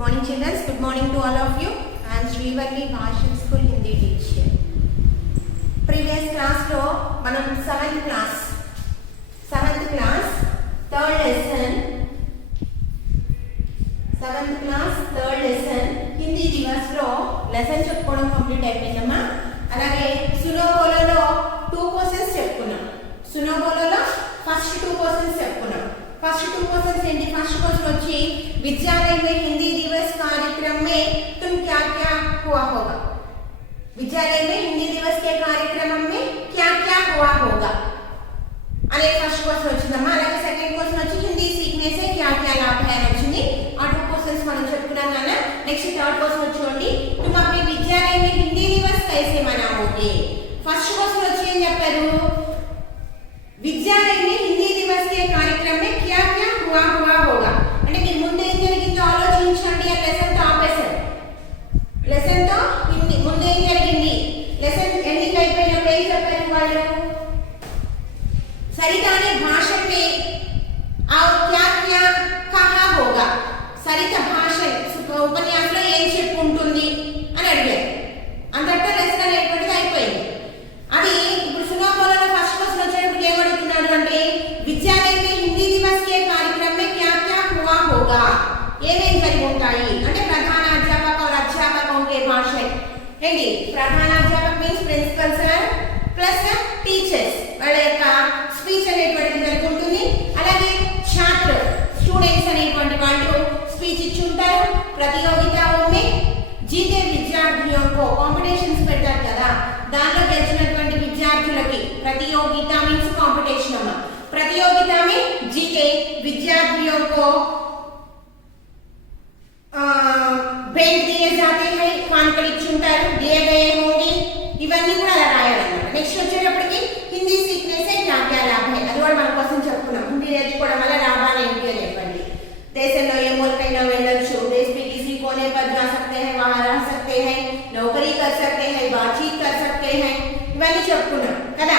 morning children, good morning to all of you. I am Srivalli Bhashan School Hindi teacher. Previous class lo manam 7th class third lesson Hindi divas lo lesson చెప్పుకోవడం complete అయిపోయిందమ్మా. అలాగే సునోబోలో 2 questions చెప్పుకున్నాం. సునోబోలో first 2 questions చెప్పుకున్నాం. First 2 question ఏంటి? First question వచ్చి विद्यालय में हिंदी दिवस कार्यक्रम में तुम क्या क्या हुआ होगा. विद्यालय में हिंदी दिवस के कार्यक्रम में क्या क्या हुआ होगा అనే ఫస్ట్ క్వశ్చన్ వచ్చిందమ్మా. అలాగే సెకండ్ క్వశ్చన్ వచ్చి హిందీ सीखने से क्या क्या लाभ है అని వచ్చింది. ఆ 2 క్వశ్చన్స్ మనం చెప్పుకున్నాం కదా. నెక్స్ట్ థర్డ్ క్వశ్చన్ చూడండి, तुम अपने विद्यालय में हिंदी दिवस कैसे मनाओगे. फर्स्ट क्वेश्चन వచ్చి ఏం చెప్పారు? विद्यालय में हिंदी दिवस के कार्यक्रम में क्या क्या हुआ होगा అంటే మీరు ముందు ఏం జరిగిందో ఆలోచించండి. ఆ లెసన్ తో ఆపేశారు. లెసన్ తో ముందు ఏం జరిగింది, లెసన్ ఎండింగ్ అయిపోయినప్పుడు ఏం చెప్పారు వాళ్ళు? सरिता ने भाषण में और क्या क्या कहा होगा. सरिता भाषण ఉపన్యాసంలో ఏం చెప్పుకుంటుంది అని అడిగారు. అంతటా లెసన్ అనేటువంటిది అయిపోయింది. అది ఇప్పుడు సునోబోలో ఫస్ట్ క్వశ్చన్ వచ్చేటప్పుడు ఏం అడుగుతున్నాడు అంటే విద్యాలయ में हिंदी दिवस के कार्यक्रम में क्या क्या हुआ होगा, ఏమేం జరిగి ఉంటాయి అంటే ప్రధానాధ్యాపక और అధ్యాపकों के भाषण ఏంటి? ప్రధానాధ్యాపక means principal sir plus teachers వాళ్ళ యొక్క స్పీచ్ అనేటువంటిది జరిగి ఉంటుంది. అలాగే छात्र స్టూడెంట్స్ అనేటువంటి వాళ్ళు స్పీచ్ ఇచ్చి ఉంటారు. प्रतियोगिताओं में जीते विद्यार्थियों को కాంపిటీషన్స్ పెడతారు కదా, దాంట్లో గెలిచినటువంటి విద్యార్థులకి प्रतियोगिता मीन्स कंपटीशन अम्मा. प्रतियोगिता में जीते विद्यार्थियों को भेंट दिए जाते हैं. कानकल इచ్చుంటారు, दिए गए होंगे. ఇవన్నీ కూడా అలా రాయాలన్నమాట. నెక్స్ట్ వచ్చేటప్పటికి హిందీ सीखने से क्या क्या लाभ है అది కూడా మన కోసం చెప్పుకున్నాం. హిందీ నేర్చుకోవడం వల్ల లాభాలు ఏంటి అని చెప్పండి. దేశంలో ఏ మూలకైనా వెళ్ళొచ్చు. देश में किसी कोने पर जा सकते हैं, वहां रह सकते हैं, नौकरी कर सकते हैं, बातचीत कर सकते हैं. ఇవన్నీ చెప్పుకున్నాం కదా.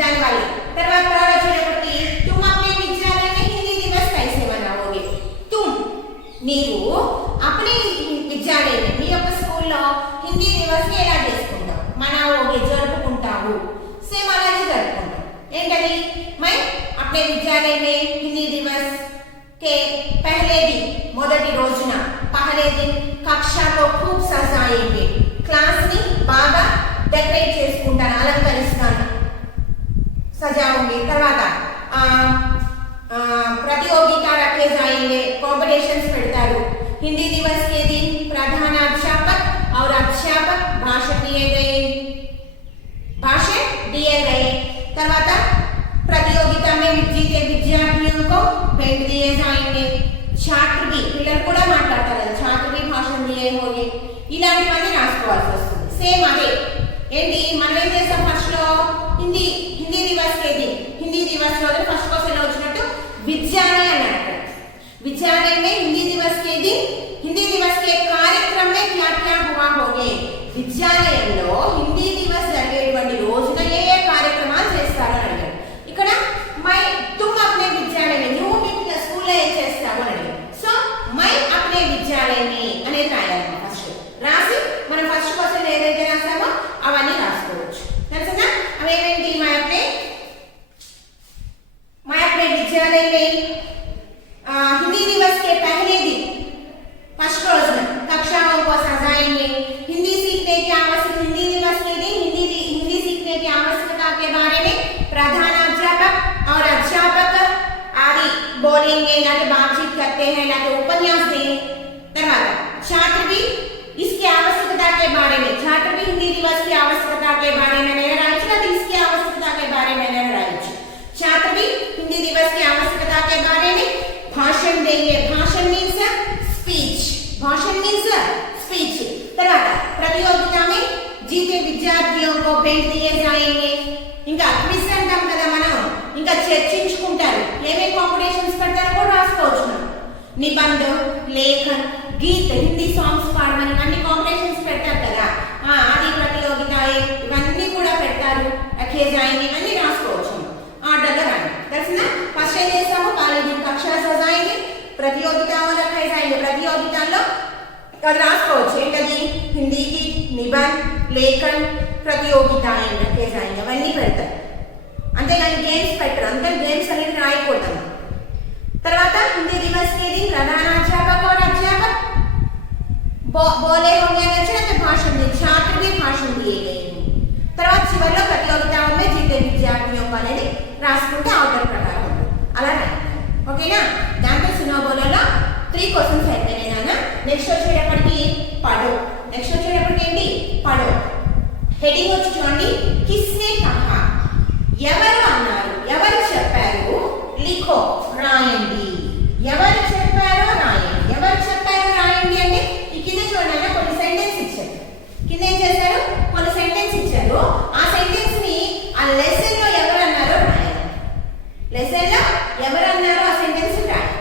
దానివల్ల తర్వాత వచ్చేటప్పటికి तुम अपने विद्यालय में हिंदी दिवस कैसे मनाओगे. तुम నీవు अपने विद्यालय में మీ యొక్క స్కూల్లో హిందీ దివస్ ని ఎలా చేసుకుంటావు? మనాओगे జరుపుకుంటావు. సేమ్ అలాగే జరుపుకుంటావు. ఏంటది? मैं अपने विद्यालय में हिंदी दिवस के पहले दिन మొదటి రోజున पहले दिन कक्षा को खूब सजाएंगे. క్లాస్ ని బాగా డెకరేట్ చేసుకుంటాను, అలంకరిస్తాను. सजाओगे. తర్వాత प्रतियोगिता रखे जाएंगे, कॉम्पिटिशंस పెడతారు. हिंदी दिवस के दिन प्रधानाध्यापक और अध्यापक भाषण दिए गए. తర్వాత प्रतियोगिता में जीते विद्यार्थियों को भेंट दिए जाएंगे. छात्र भी పిల్లలు కూడా మాట్లాడతారు కదా, छात्र भी भाषण दिए होंगे. ఇలాంటివన్నీ రాసుకోవాల్సి వస్తుంది. సేమ్ అదే ఏంటి మనం ఏం చేస్తాం ఫస్ట్ లో హిందీ दिवस के दिन हिंदी दिवस లో ఫస్ట్ క్వశ్చన్ లో వచ్చినట్టు विद्यालय అని అంటారు. विद्यालय में हिंदी दिवस के दिन हिंदी दिवस के कार्यक्रम में क्या क्या हुआ होंगे. విద్యాలయంలో హిందీ దివస్ జరిగేటువంటి రోజున ఏ ఏ కార్యక్రమాలు చేస్తారు అని అడిగారు. ఇక్కడ मैं तुम अपने विद्यालय में నువ్వు మీ స్కూల్లో ఏం చేస్తావు అని అడిగారు. సో मैं अपने विद्यालय में అనేది రాయాలి. ఫస్ట్ రాసి మనం ఫస్ట్ క్వశ్చన్ ఏదైతే రాసామో అవన్నీ రాసుకోవచ్చు. తెలుసా? అవేంటి? मैं अपने विद्यालय में हिंदी दिवस के पहले दिन फर्स्ट रोज में कक्षाओं को सजाएंगे. हिंदी सीखने की आवश्यकता हिंदी दिवस के दिन हिंदी सीखने की आवश्यकता के बारे में प्रधानाध्यापक और अध्यापक आदि बोलेंगे, ना तो बातचीत करते हैं, ना तो उपन्यास देंगे. तरह छात्र भी इसकी आवश्यकता के बारे में छात्र भी हिंदी दिवस की आवश्यकता के बारे में नहीं राइट ना इसकी आवश्यकता के बारे में नहीं राइट. छात्र भी हिंदी दिवस की आवश्यकता के बारे में भाषण देंगे. भाषण मीन्स स्पीच. भाषण मीन्स स्पीच. తర్వాత प्रतियोगिता में जीते विद्यार्थियों को भेंट दिए जाएंगे. ఇంకా క్విజ్ అంటాం కదా మనం, ఇంకా చర్చించుకుంటారు. ఏమేం కాంపిటీషన్స్ పెడతారో కూడా రాసుకోవచ్చు మనం. నిబంధ, లేఖన్, గీత్, హిందీ సాంగ్స్ పాడమని అన్ని కాంపిటీషన్స్ పెడతారు కదా. అది प्रतियोगिता ఇవన్నీ కూడా పెడతారు. రఖే జాయింగ్ ఇవన్నీ రాసుకోవచ్చు. ఆర్డర్లో రాయండి. తెలిసిందా? ఫస్ట్ ఏం చేస్తాము? पहले दिन कक्षा सजाएंगे, प्रतियोगिताओं रखे जाएंगे. प्रतियोगिताओं అది రాసుకోవచ్చు. ఏంటది? హిందీకి నిబంధ్, లేఖన్, ప్రతియోగిత అవన్నీ పెడతారు. అంతేగాని గేమ్స్ పెట్టరు. అందుకని గేమ్స్ అనేది రాయకూడదు. తర్వాత हिंदी दिवस के दिन प्रधानाध्यापक और अध्यापक बोले होंगे तो भाषण दिए, छात्र भी भाषण दिए गए. తర్వాత చివరిలో ప్రతియోగితాओं में जीते విద్యార్థిयों को అనేది రాసుకుంటే ఆర్డర్ ప్రకారం ఉంటుంది. అలా రాయాలి. ఓకేనా? దాంట్లో సునో బోలోలో 3 క్వశ్చన్స్ అయిపోయినాయి నాన్న. నెక్స్ట్ వచ్చేటప్పటికి పడో. నెక్స్ట్ వచ్చేటప్పటికి ఏంటి? పడో. హెడింగ్ వచ్చి చూడండి, కిస్నే కహా, ఎవరు అన్నారు, ఎవరు చెప్పారు, లిఖో రాయండి. ఎవరు చెప్పారో రాయండి. ఎవరు చెప్పారో రాయండి అంటే ఈ కింద చూడండి కొన్ని సెంటెన్స్ ఇచ్చారు. కింద ఏం చేశారు? కొన్ని సెంటెన్స్ ఇచ్చారు. ఆ సెంటెన్స్ ని ఆ లెసన్ లో ఎవరు అన్నారో రాయాలి. లెసన్ లో ఎవరు అన్నారో ఆ సెంటెన్స్ రాయాలి.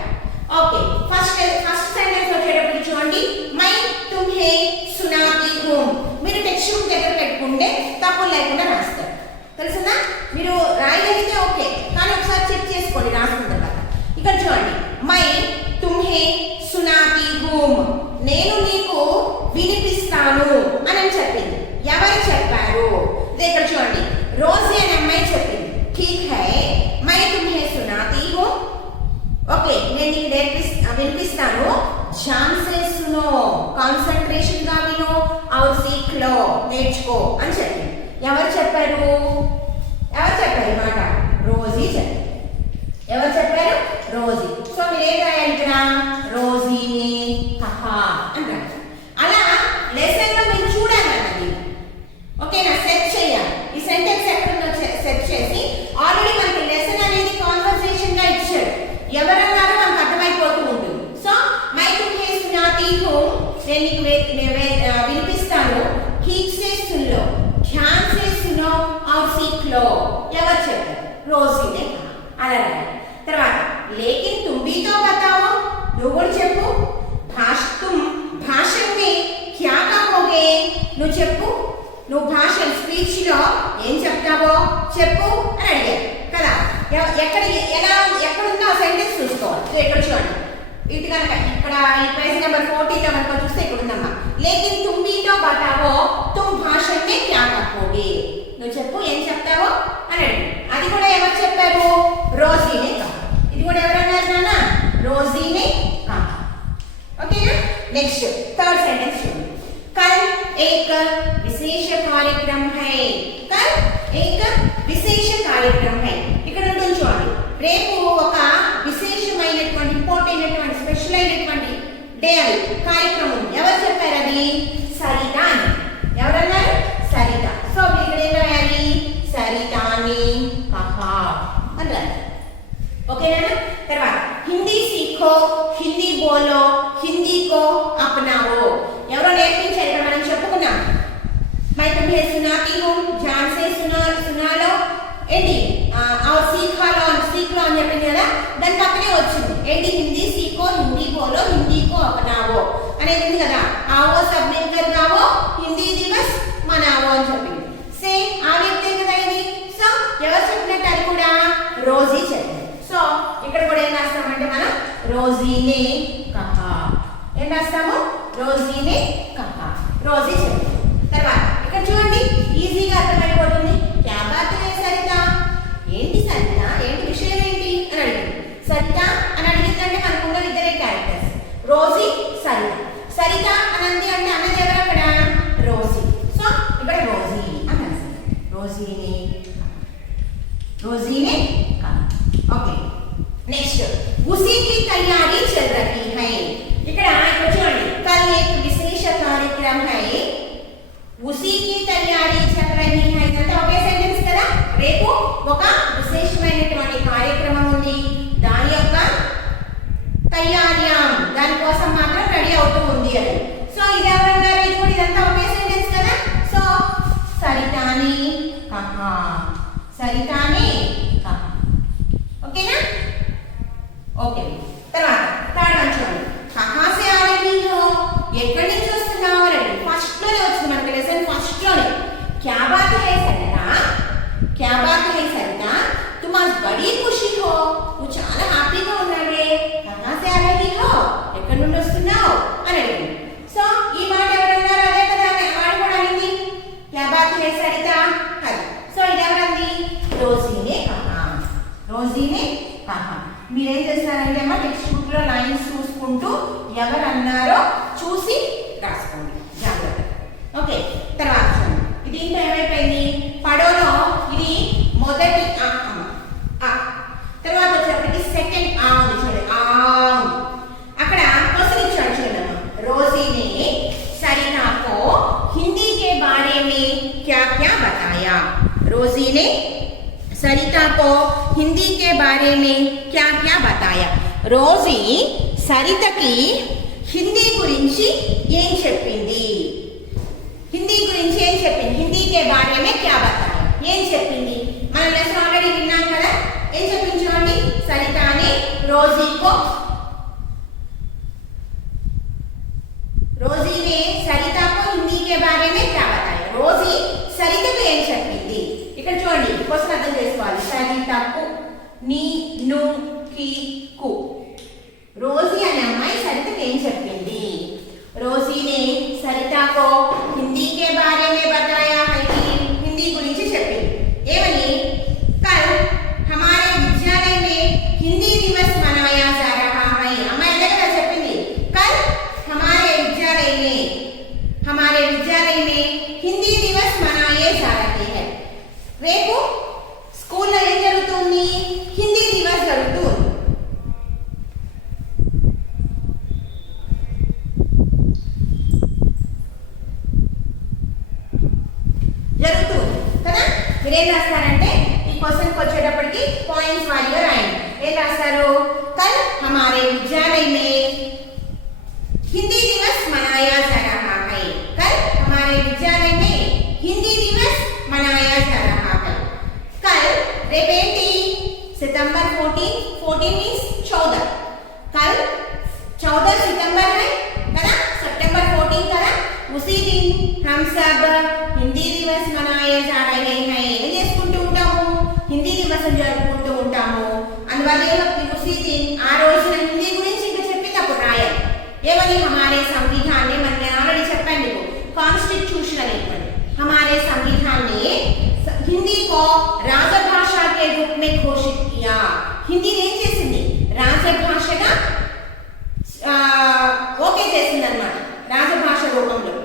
ఓకే, ఫస్ట్ సెంటెన్స్ వచ్చేటప్పుడు చూడండి, మై తుమ్హే సునాతి హూం. మీరు టెక్స్ట్ బుక్ దగ్గర పెట్టుకుంటే తప్పులు లేకుండా రాస్తారు. తెలుసునా? మీరు రాయగలిగితే ఓకే, కానీ ఒకసారి చెక్ చేసుకోండి రాసుకున్న తర్వాత. ఇక్కడ చూడండి, మై తుమ్హే సునాతి హూం, నేను నీకు వినిపిస్తాను అని చెప్పింది. ఎవరు చెప్పారు? ఇక్కడ చూడండి, రోజీ అనే అమ్మాయి చెప్పింది. ఠీక్ హై, మై తుమ్హే సునాతి హూం. ఓకే, నేను నీకు వినిపిస్తాను. ధ్యాన్ సే సునో, కాన్సంట్రేషన్ గా విను, ఔర్ సీఖ్ లో, నేర్చుకో అని చెప్పింది. ఎవరు చెప్పారు? ఎవరు చెప్పారు మాట? రోజీ చెప్పారు. ఎవరు చెప్పారు? రోజీ. సో మీరు ఏం రాయాలి ఇక్కడ? రోజీనే కహా అంటారు. అలా లెసన్ లో మీరు చూడాలన్నది. ఓకేనా? సెర్చ్ చేయాలి. ఈ సెంటెన్స్ ఎక్కడుందో సెర్చ్ చేసి, ఆల్రెడీ మనకి లెసన్ అనేది కాన్వర్సేషన్ గా ఇచ్చాడు. ఎవరన్నారో మనకు అర్థమైపోతూ ఉంటుంది. సో మై తుమ్హే సునాతి హూం, నేను నీకు వినిపిస్తాను. ఠీక్ సే సున్ లో, ధ్యాన్ సే సునో और सीख लो. ఎవరు చెప్పారు? రోజీనే కహా. అలా రాయాలి. తర్వాత लेकिन तुम भी तो बताओ, నువ్వు కూడా చెప్పు. భాషణ में क्या कहोगे, నువ్వు చెప్పు. నువ్వు భాషణ స్పీచ్ లో ఏం చెప్తావో చెప్పు అని అడిగారు కదా. ఎక్కడుందో ఆ సెంటెన్స్ చూసుకోవాలి. ఇక్కడ చూడండి, ఇటు కనుక ఇక్కడ ఈ పేజ్ నెంబర్ 40 లో కనుక చూస్తే ఇక్కడ ఉందమ్మా. लेकिन तुम भी तो बताओ, तुम भाषण में क्या कहोगे, నువ్వు చెప్పు ఏం చెప్తావో అని అడిగి. అది కూడా ఎవరు చెప్పారు? రోజీనే కహా. ఇది కూడా ఎవరు అన్నారు నాన్న? రోజీనే కహా. ఓకేనా? నెక్స్ట్ థర్డ్ సెంటెన్స్ చూడండి, కల్ ఏక్ విశేష కార్యక్రమ హై. కల్ ఏక్ విశేష కార్యక్రమ హై. ఇక్కడ ఉంటుంది చూడండి, రేపు ఒక విశేషమైనటువంటి ఇంపార్టెంట్ అయినటువంటి స్పెషల్ అయినటువంటి డే అది కార్యక్రమం. ఎవరు చెప్పారు? అది సరిత అని. ఎవరన్నారు? సరిత. సో ఇక్కడ ఏం రాయాలి? సరితాని కహా అని రాయాలి. ఓకేనా? తర్వాత హిందీ సీఖో, హిందీ బోలో, హిందీ కో అప్నావో. ఎవరో నేర్పించారు. ఇక్కడ మనం చెప్పుకున్నాం, మై తుమ్హే సునాతి హూం, ధ్యాన్ సే సునాలో ఏంటి और सीखालो सीखलो అని చెప్పింది కదా. దాని పక్కనే వచ్చింది ఏంటి? హిందీ సీఖో, హిందీ బోలో, హిందీ కో అప్నావో అనేది ఉంది కదా. आओ सब मिलकर गाओ, हिंदी दिवस मनाओ అని చెప్పింది. సేమ్ ఆ వ్యక్తే కదా ఇది. సో ఎవరు చెప్పినట్టు? అది కూడా రోజీ చెప్పింది. సో ఇక్కడ కూడా ఏం రాస్తామంటే మనం రోజీనే కహా. ఏం రాస్తాము? రోజీనే కహా. రోజీ చెప్పింది. తర్వాత ఇక్కడ చూడండి, ఈజీగా అర్థమైపోతుంది. క్యా బాత్ హై సరిత, ఏంటి సరిత, ఏంటి విషయం ఏంటి అని అడిగింది. సరిత అని అడిగిందంటే మనకున్న ఇద్దరే క్యారెక్టర్స్, రోజీ, సరిత. సరిత అనంది అంటే అన్నది ఎవరు అక్కడ? రోజీ. సో ఇక్కడ రోజీ అని రాస్తాం. రోజీనే కహా. ఓకే, నెక్స్ట్ ఉసీ కి తయారీ చల్ రహీ హై. ఇక్కడ చూడండి, కల్ ఏక్ విశేష కార్యక్రమ హై, ఉసీ కి తయారీ చల్ రహీ హై అంటే ఒకే సెంటెన్స్ కదా. రేపు ఒక విశేషమైనటువంటి కార్యక్రమం ఉంది, దాని యొక్క తయార్యాం, దానికోసం మాత్రం రెడీ అవుతూ ఉంది అని. సో ఇది ఎవరన్నారు? ఇది కూడా ఇదంతా ఒకే సెంటెన్స్ కదా. సో సరితాని కహా, సరితాని కహా. ఓకేనా? ఓకే. తర్వాత థర్డ్ వన్ చూడండి, కహా సే ఆ రహీ హో, ఎక్కడి నుంచి వస్తున్నావు అని. ఫస్ట్ లోనే వచ్చింది మనకి లెసన్ ఫస్ట్ లోనే. క్యా బాత్ హై సరితా, క్యా బాత్ హై సరితా, తుమ్ ఆజ్ బడీ ఖుషీ హో, నువ్వు చాలా హ్యాపీగా ఉన్నావే. కహా సే ఆ రహీ హో, ఎక్కడి నుండి వస్తున్నావు అని అడిగింది. సో చేశారంటే అమ్మ టెక్స్ట్ బుక్ లో లైన్స్ చూసుకుంటూ ఎవరు అన్నారో చూసి రాసుకోండి జాగ్రత్త. ఓకే, తర్వాత చూడండి ఇది ఇంకా ఏమైపోయింది పడోలో ఇది మొదటి తర్వాత వచ్చేప్పటికి సెకండ్ ఆ ఉంది చూడండి ఆ అక్కడ క్వశ్చన్ ఇచ్చాడు చూడమ్మా रोजी ने सरिता को हिंदी के बारे में क्या क्या बताया. रोजी ने सरिता को हिंदी के बारे में क्या क्या बताया. रोजी సరితకి హిందీ గురించి ఏం చెప్పింది. హిందీ గురించి ఏం చెప్పింది. హిందీ కే బారే మే క్యా బతాయా ఏం చెప్పింది. మన లెసన్ ఆల్రెడీ విన్నాం కదా. ఏం చెప్పింది చూడండి సరితాని రోజీకో रोजी ने सरिता को हिंदी के बारे में क्या बताया. रोजी సరితకు ఏం చెప్పింది. ఇక్కడ చూడండి క్వశ్చన్ అర్థం చేసుకోవాలి. సరితకు నీ ను కి కు రోజీ అనే అమ్మాయి సరితకు ఏం చెప్పింది. रोजी ने सरिता को हिंदी के बारे में बताया है कि हिंदी గురించి చెప్పింది. ఏమని कल हमारे विद्यालय में हिंदी दिवस मनाया जा रहा है. అమ్మాయి దగ్గర చెప్పింది कल हमारे विद्यालय में हिंदी दिवस मनाए जा रहे हैं. రేపు స్కూల్లో ఏం జరుగుతుంది హిందీ దివస్ జరుగుతుంది. కదా మీరేం రాస్తారంటే ఈ క్వశ్చన్కి వచ్చేటప్పటికి పాయింట్స్ వారీగా రాయండి. ఏం రాస్తారు कल हमारे विद्यालय में हिंदी दिवस मनाया जा रहा है. कल हमारे विद्यालय में हिंदी दिवस मनाया जा रहा है. कल रेपेटी सितंबर 14 मीन्स 14. कल 14 सितंबर है కదా सितंबर 14 కదా. उसी दिन हम सब हिंदी दिवस मनाए जा रहे हैं. ఏం చేసుకుంటూ ఉంటాము హిందీ దివసం జరుపుకుంటూ ఉంటాము. అందువల్ల उसी दिन ఆ రోజున హిందీ గురించి ఇంకా చెప్పింది అప్పుడు రాయాలి. ఏమని हमारे संविधान ने मैंने ऑलरेडी చెప్పాను మీకు कॉन्स्टिट्यूशन అనేటువంటి हमारे संविधान ने हिंदी को राजभाषा के रूप में घोषित किया. हिंदी ఏం చేసింది రాజభాషగా ఓకే చేసింది అన్నమాట రాజభాష రూపంలో.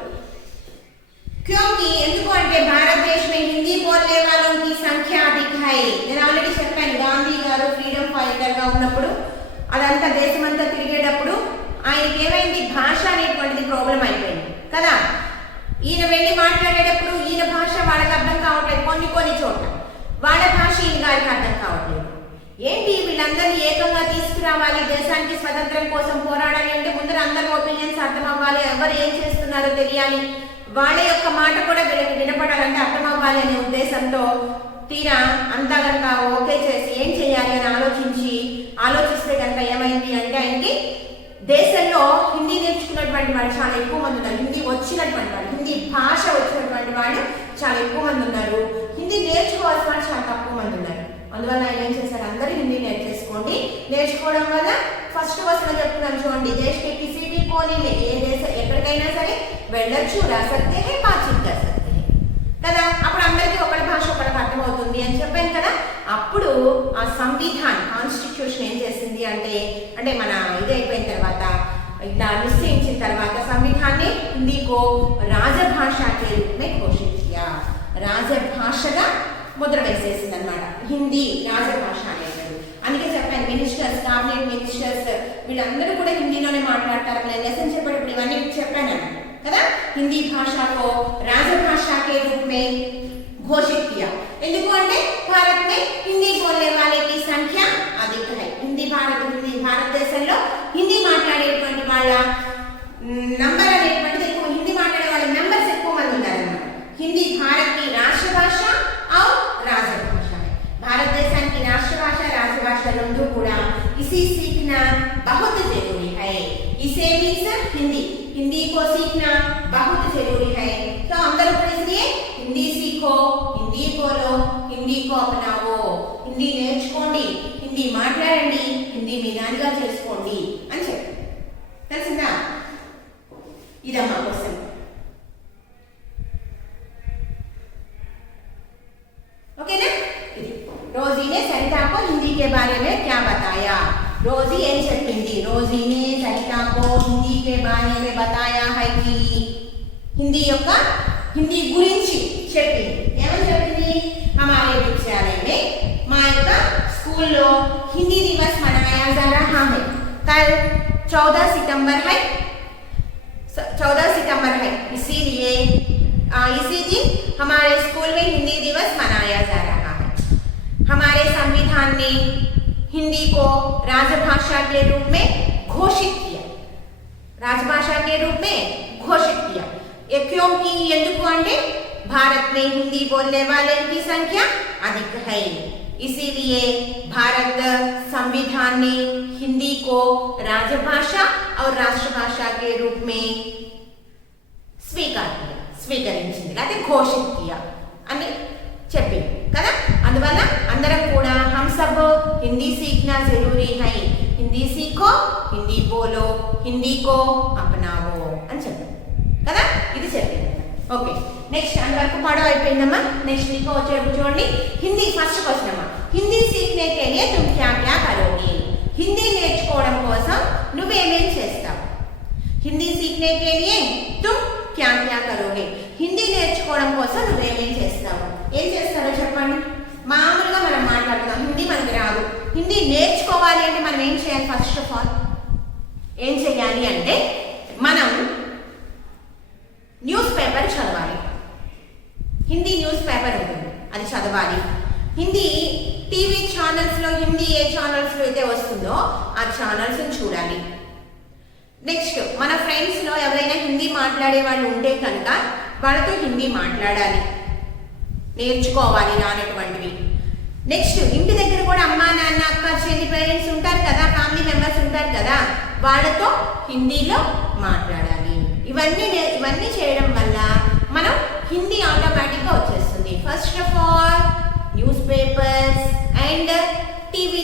क्योंकि ఎందుకు అంటే భారతదేశ में हिंदी बोलने वालों की संख्या अधिक है. నేను ఆల్రెడీ చెప్పాను గాంధీ గారు ఫ్రీడమ్ ఫైటర్ గా ఉన్నప్పుడు అదంతా దేశమంతా తిరిగేటప్పుడు ఆయనకి ఏమైంది భాష అనేటువంటిది ప్రాబ్లం అయిపోయింది కదా. ఈయన వెళ్ళి మాట్లాడేటప్పుడు ఈయన భాష వాళ్ళకి అర్థం కావట్లేదు. కొన్ని చోట్ల వాళ్ళ భాష ఈయన గారికి అర్థం కావట్లేదు. ఏంటి వీళ్ళందరినీ ఏకంగా తీసుకురావాలి దేశానికి స్వతంత్రం కోసం పోరాడాలి అంటే ముందర అందరి ఒపీనియన్స్ అర్థం అవ్వాలి. ఎవరు ఏం చేస్తున్నారో తెలియాలి. వాళ్ళ యొక్క మాట కూడా వీళ్ళకి వినపడాలంటే అర్థం అవ్వాలి అనే ఉద్దేశంతో తీరా అంతా కనుక ఓకే చేసి ఏం చేయాలి అని ఆలోచిస్తే కనుక ఏమైంది అంటే ఆయనకి దేశంలో హిందీ నేర్చుకున్నటువంటి వాళ్ళు చాలా ఎక్కువ మంది ఉన్నారు. హిందీ వచ్చినటువంటి వాళ్ళు హిందీ భాష వచ్చినటువంటి వాళ్ళు చాలా ఎక్కువ మంది ఉన్నారు. హిందీ నేర్చుకోవాల్సిన వాళ్ళు చాలా తక్కువ మంది ఉన్నారు. అందువల్ల ఆయన ఏం చేశారు అందరూ హిందీ నేర్చేసుకోండి. నేర్చుకోవడం వల్ల ఫస్ట్ క్వశ్చన్ చెప్తున్నాను చూడండి దేశ్ కే కిసీ భీ కోనే మే ఏ దేశం ఎక్కడికైనా సరే వెళ్ళొచ్చు రా సక్తే హై బాత్చీత్ కర్ సక్తే హై కదా. అప్పుడు అందరికీ ఒకటి భాష ఒకరికి అర్థమవుతుంది అని చెప్పాను కదా. అప్పుడు ఆ సంవిధాన్ కాన్స్టిట్యూషన్ ఏం చేసింది అంటే మన ఇది అయిపోయిన తర్వాత ఇలా నిశ్చయించిన తర్వాత సంవిధాన్ని హిందీకో రాజభాషా కే రూప్ మే ఘోషిత్ కియా. రాజభాషగా ముద్ర వేసేసింది అనమాట హిందీ రాజభాష అనేది. అందుకే చెప్పాను మినిస్టర్స్ క్యాబినెట్ మినిస్టర్స్ వీళ్ళందరూ కూడా హిందీలోనే మాట్లాడతారు. నేను లెసన్ చెప్పేటప్పుడు ఇవన్నీ చెప్పాను కదా. హిందీ భాషకు రాజభాషా కే రూప్ మే घोषित किया. ఎందుకు అంటే భారత్ में हिंदी बोलने वाले की संख्या अधिक है. हिंदी భారతదేశంలో హిందీ మాట్లాడేటువంటి వాళ్ళ నంబర్ అనేటువంటిది ఎక్కువ. హిందీ మాట్లాడే వాళ్ళ మెంబర్స్ ఎక్కువ మంది ఉన్నారన్నమాట. హిందీ భారత్ की రాష్ట్రభాష और राजभाषा है. భారతదేశానికి రాష్ట్రభాష రాజభాష రెండు కూడా इसी सीखना बहुत जरूरी है. इसे मीन्स हिंदी को सीखना बहुत जरूरी है. तो अंदर इसलिए हिंदी सीखो हिंदी बोलो हिंदी को अपनाओ. हिंदी నేర్చుకోండి హిందీ మాట్లాడండి హిందీ మీ దానిగా చేసుకోండి అని చెప్పి తెలిసిందా. ఇదమ్మా క్వశ్చన్. ओके ना. रोजी ने सरिता को हिंदी के बारे में क्या बताया. रोजी ఏం చెప్పింది रोजी ने सरिता को हिंदी के बारे में बताया है कि हिंदी గురించి చెప్పింది ఏమని చెప్పింది हमारे विद्यालय में మా యొక్క స్కూల్లో हिंदी दिवस मनाया जा रहा है कल 14 सितंबर है इसीलिए इसी दिन हमारे स्कूल में हिंदी दिवस मनाया जा रहा है। हमारे संविधान ने हिंदी को राजभाषा के रूप में घोषित किया ये क्योंकि भारत में हिंदी बोलने वाले की संख्या अधिक है, इसीलिए भारत संविधान ने हिंदी को राजभाषा और राष्ट्रभाषा के रूप में స్వీకరించింది లేకపోతే ఘోషిత్ కియా అని చెప్పింది కదా। అందువల్ల అందరం కూడా हम सब हिंदी सीखना जरूरी है, हिंदी सीखो, हिंदी बोलो, हिंदी को अपनाओ అని చెప్పింది కదా। ఇది చెప్పింది ఓకే। నెక్స్ట్ అంతవరకు పడవ అయిపోయిందమ్మా। నెక్స్ట్ మీకు వచ్చేప్పుడు చూడండి హిందీ ఫస్ట్ క్వశ్చన్ అమ్మా। హిందీ सीखने के लिए तुम क्या क्या करोगे, హిందీ నేర్చుకోవడం కోసం నువ్వేమేం చేస్తావు। हिंदी सीखने के लिए तुम क्या क्या करोगे, హిందీ నేర్చుకోవడం కోసం నువ్వేమేం చేస్తావు। ఏం చేస్తారో చెప్పండి। మామూలుగా మనం మాట్లాడుతాం, హిందీ మనకి రాదు, హిందీ నేర్చుకోవాలి అంటే మనం ఏం చేయాలి? ఫస్ట్ ఆఫ్ ఆల్ ఏం చేయాలి అంటే మనం న్యూస్ పేపర్ చదవాలి, హిందీ న్యూస్ పేపర్ ఉంటుంది అది చదవాలి। హిందీ టీవీ ఛానల్స్లో హిందీ ఏ ఛానల్స్లో అయితే వస్తుందో ఆ ఛానల్స్ని చూడాలి। నెక్స్ట్ మన ఫ్రెండ్స్లో ఎవరైనా హిందీ మాట్లాడే వాళ్ళు ఉంటే కనుక వాళ్ళతో హిందీ మాట్లాడాలి, నేర్చుకోవాలి రానటువంటివి। నెక్స్ట్ ఇంటి దగ్గర కూడా అమ్మా నాన్న అక్క చెల్లి పేరెంట్స్ ఉంటారు కదా, ఫ్యామిలీ మెంబర్స్ ఉంటారు కదా, వాళ్ళతో హిందీలో మాట్లాడాలి। ఇవన్నీ చేయడం వల్ల మనం హిందీ ఆటోమేటిక్గా వచ్చేస్తుంది। First of all news papers and TV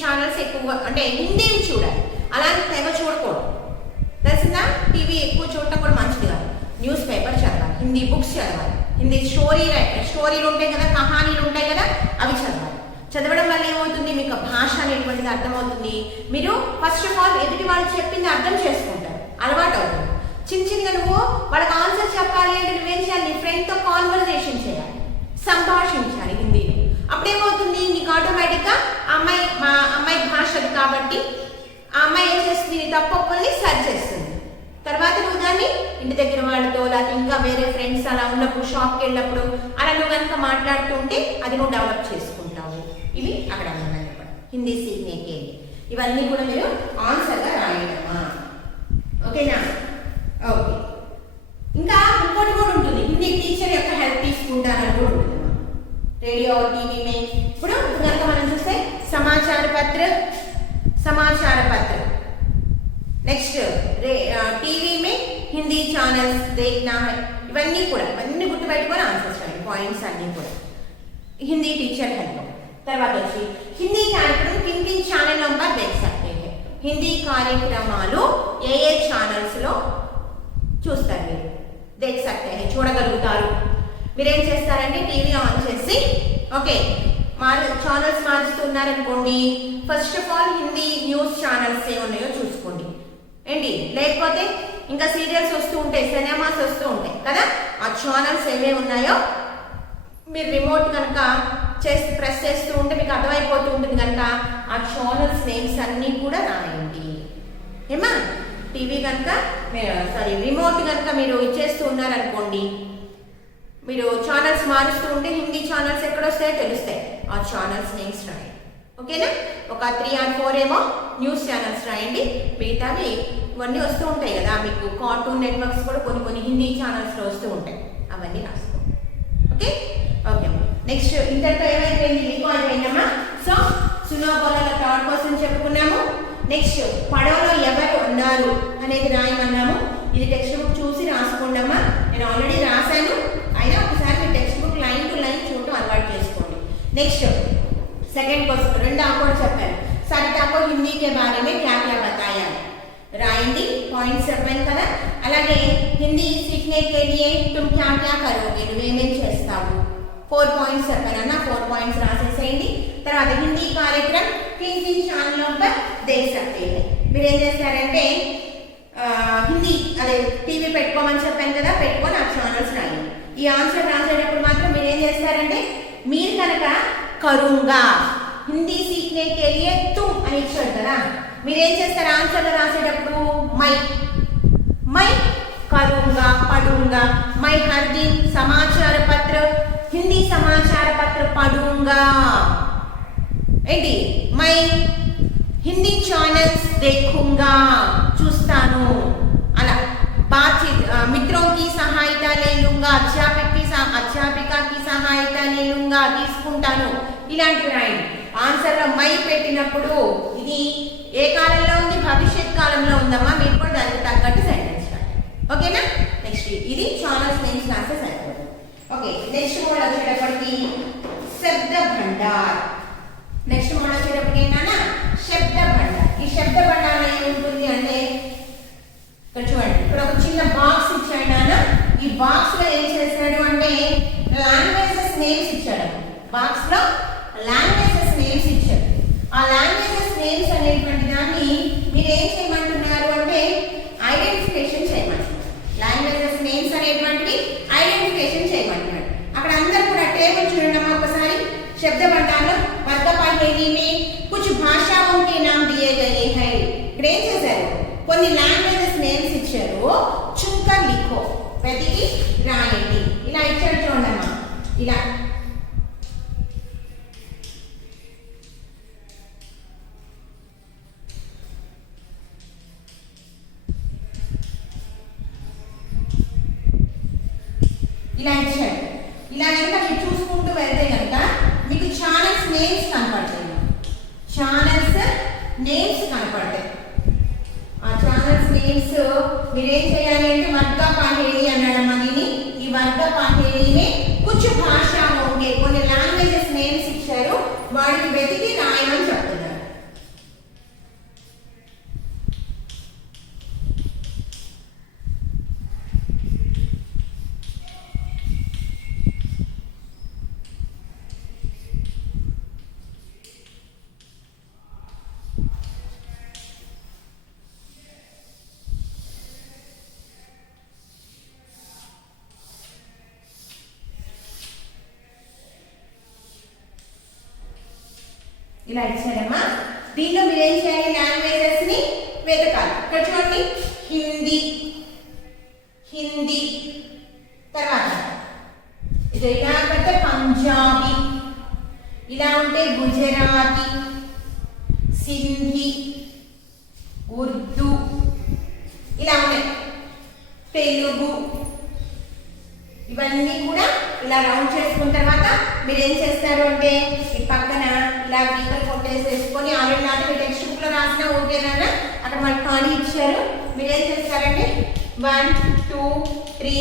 channels ఎక్కువగా అంటే హిందీవి చూడాలి, అలాంటి తెగ చూడకూడదు తెలిసిందా। టీవీ ఎక్కువ చూడటం కూడా మంచిది కాదు। న్యూస్ పేపర్ చదవాలి, హిందీ బుక్స్ చదవాలి, హిందీ స్టోరీలు ఉంటాయి కదా, కహానీలు ఉంటాయి కదా, అవి చదవాలి। చదవడం వల్ల ఏమవుతుంది, మీకు భాష అనేటువంటిది అర్థమవుతుంది। మీరు ఫస్ట్ ఆఫ్ ఆల్ ఎదుటి వాళ్ళు చెప్పింది అర్థం చేసుకుంటారు, అలవాటు అవుతుంది। చిన్నగా నువ్వు వాళ్ళకి ఆన్సర్ చెప్పాలి అంటే నువ్వేం చేయాలి, నీ ఫ్రెండ్తో కాన్వర్సేషన్ చేయాలి, సంభాషించాలి హిందీలో। అప్పుడేమవుతుంది, నీకు ఆటోమేటిక్గా అమ్మాయి భాష కాబట్టి ఆ అమ్మాయి ఏం చేస్తుంది, నీ తప్పుల్ని సరి చేస్తుంది। తర్వాత నువ్వు దాన్ని ఇంటి దగ్గర వాళ్ళతో లేకపోతే ఇంకా వేరే ఫ్రెండ్స్ అలా ఉన్నప్పుడు షాప్కి వెళ్ళినప్పుడు అలా నువ్వు కనుక మాట్లాడుతుంటే అది నువ్వు డెవలప్ చేసుకుంటావు। ఇవి అక్కడ ఉన్నాయి హిందీ సీఖనేకి ఇవన్నీ కూడా మీరు ఆన్సర్గా రాయడమా, ఓకేనా? ఓకే। ఇంకా ఇంకోటి కూడా ఉంటుంది, హిందీ టీచర్ యొక్క హెల్ప్ తీసుకుంటారని కూడా ఉంటుంది రేడియో టీవీ మే। ఇప్పుడు కనుక మనం చూస్తే సమాచార పత్ర నెక్స్ట్ టీవీ మే హిందీ ఛానల్స్ देखना है, ఇవన్నీ గుర్తుపెట్టుకొని ఆన్సర్స్ రాయండి, పాయింట్స్ అన్నీ కూడా హిందీ టీచర్ హెల్ప్। తర్వాత వచ్చి హిందీ కార్యక్రమం किन किन ఛానల్లో पर देख सकते हैं, హిందీ కార్యక్రమాలు ఏ ఛానల్స్లో చూస్తారు మీరు, देख सकते हैं చూడగలుగుతారు। మీరేం చేస్తారంటే టీవీ ఆన్ చేసి ఓకే ఛానల్స్ మారుస్తున్నారనుకోండి, first of all Hindi news channels ఏ ఉన్నాయో చూసుకోండి ఏంటి, లేకపోతే ఇంకా సీరియల్స్ వస్తూ ఉంటాయి, సినిమాస్ వస్తూ ఉంటాయి కదా, ఆ ఛానల్స్ ఏమేమి ఉన్నాయో మీరు రిమోట్ కనుక ప్రెస్ చేస్తూ ఉంటే మీకు అర్థమైపోతూ ఉంటుంది కనుక ఆ ఛానల్స్ నేమ్స్ అన్నీ కూడా రాయండి ఏమా। టీవీ కనుక రిమోట్ కనుక మీరు ఇచ్చేస్తూ ఉన్నారనుకోండి, మీరు ఛానల్స్ మారుస్తూ ఉంటే హిందీ ఛానల్స్ ఎక్కడ వస్తాయో తెలుస్తాయి, ఆ ఛానల్స్ నేమ్స్ రాయండి ఓకేనా। ఒక 3 or 4 ఏమో న్యూస్ ఛానల్స్ రాయండి, మిగతావి ఇవన్నీ వస్తూ ఉంటాయి కదా మీకు, కార్టూన్ నెట్వర్క్స్ కూడా కొన్ని హిందీ ఛానల్స్లో వస్తూ ఉంటాయి, అవన్నీ రాసుకోండి ఓకే। నెక్స్ట్ ఇంటర్తో ఏమైపోయింది, మీకు అయిపోయిందమ్మా। సో సునో బోలలో థర్డ్ క్వశ్చన్ చెప్పుకున్నాము। నెక్స్ట్ పడవలో ఎవరు ఉన్నారు అనేది రాయమన్నాము, ఇది టెక్స్ట్ బుక్ చూసి రాసుకోండమ్మా, నేను ఆల్రెడీ రాశాను, అయినా ఒకసారి మీ text book line to line చూడటం అలవాటు చేసుకోండి। నెక్స్ట్ सेकंड क्वेश्चन రెండు కూడా చెప్పాను, सरिता को हिंदी के बारे में क्या क्या बताया రాయండి, పాయింట్స్ చెప్పాను కదా। అలాగే హిందీ सीखने के लिए तुम क्या क्या करोगे, నువ్వేమేం చేస్తావు, 4 పాయింట్స్ చెప్పానన్నా 4 పాయింట్స్ రాసేసేయండి। తర్వాత హిందీ కార్యక్రम किन किन चैनलों पर देख सकते हैं మీరు ఏం చేస్తారంటే హిందీ అదే టీవీ పెట్టుకోమని చెప్పాను కదా పెట్టుకొని ఆ ఛానల్స్ రాయండి ఈ ఆన్సర్ రాసేటప్పుడు మాత్రం మీరు ఏం చేస్తారంటే మీరు కనుక కरूंगा హిందీ सीखने के लिए तुम అని ఇచ్చారు కదా మీరు ఏం చేస్తారు ఆన్సర్ రాసేటప్పుడు मैं करूंगा पढ़ूंगा मैं हर दिन समाचार पत्र हिंदी समाचार पत्र पढ़ूंगा ఏంటి मैं हिंदी चैनल्स देखूंगा చూస్తాను అలా बातचीत मित्रों की सहायता ले लूंगा अध्यापिका की सहायता ले लूंगा తీసుకుంటాను ఇలాంటివి రాయండి ఆన్సర్ లో మై పెట్టినప్పుడు ఇది ఏ కాలంలో ఉంది భవిష్యత్ కాలంలో ఉందమ్మా మీరు కూడా దానికి తగ్గట్టు సెంటెన్స్ రాయండి ఓకేనా నెక్స్ట్ ఇది ఛానల్స్ నేమ్స్ రాస్తే సరిపోతుంది ఓకే నెక్స్ట్ మోడ్ వచ్చేటప్పటికి శబ్ద భండార్ నెక్స్ట్ మోడ్ వచ్చేటప్పటికి ఏంటన్నా శబ్ద భండార్ ఈ శబ్ద భండార్ ఏముంటుంది అంటే ఇక్కడ చూడండి ఇక్కడ ఒక చిన్న బాక్స్ ఇచ్చాడు నాన్న ఈ బాక్స్ లో ఏం చేశాడు అంటే లాంగ్వేజెస్ నేమ్స్ ఇచ్చాడు బాక్స్ లో లాంగ్వేజెస్ నేమ్స్ ఇచ్చాడు ఆ లాంగ్వేజెస్ నేమ్స్ అనేటువంటి దాన్ని మీరు ఏం చేయమంటున్నారు అంటే ఐడెంటిఫికేషన్ చేయమంటున్నారు లాంగ్వేజెస్ నేమ్స్ అనేటువంటివి ఐడెంటిఫికేషన్ చేయమంటున్నాడు అక్కడ అందరూ కూడా టేబుల్ చూడండి ఒకసారి शब्द भंडार में वर्ग पहेली में कुछ भाषाओं के नाम दिए गए हैं ఇక్కడ ఏం చేశారు కొన్ని లాంగ్వేజెస్ నేమ్స్ ఇచ్చారు చుంకర్ లిఖో వెతికి రాయండి ఇలా ఇచ్చారు చూడండమ్మా ఇలా ఇలా ఇచ్చారు ఇలా కనుక మీరు చూసుకుంటూ వెళ్తే కనుక మీకు ఛానల్స్ నేమ్స్ కనపడతాయి ఛానల్స్ నేమ్స్ కనపడతాయి ఆ ఛానల్స్ నేమ్స్ మీరేం చేయాలి అంటే వర్గ పహేలి అన్నాడమ్మా దీన్ని ఈ వర్గ పహేలిని కుछ భాషా होंगे కొన్ని లాంగ్వేజెస్ నేమ్స్ ఇచ్చారు వాటిని వెతికి రాయమని చెప్తున్నారు ఇలా ఇచ్చాడమ్మా దీనిలో మీరు ఏం చేయాలి లాంగ్వేజెస్ ని వెతకాలి ఇక్కడ చూడండి హిందీ తర్వాత ఇది ఇలా అంటే పంజాబీ ఇలా ఉంటే గుజరాతీ సింధీ ఉర్దూ ఇలా ఉన్నాయి తెలుగు ఇవన్నీ కూడా ఇలా రౌండ్ చేసుకున్న తర్వాత మీరు ఏం చేస్తారు అంటే ఈ పక్కన ఇలా గీతలు కొట్టేసేసుకొని ఆల్రెడీ నాటి మీ టెక్స్ట్ బుక్ లో రాసిన ఓకేనా అక్కడ మనకు ఖాళీ ఇచ్చారు మీరు ఏం చేస్తారంటే 1 2 3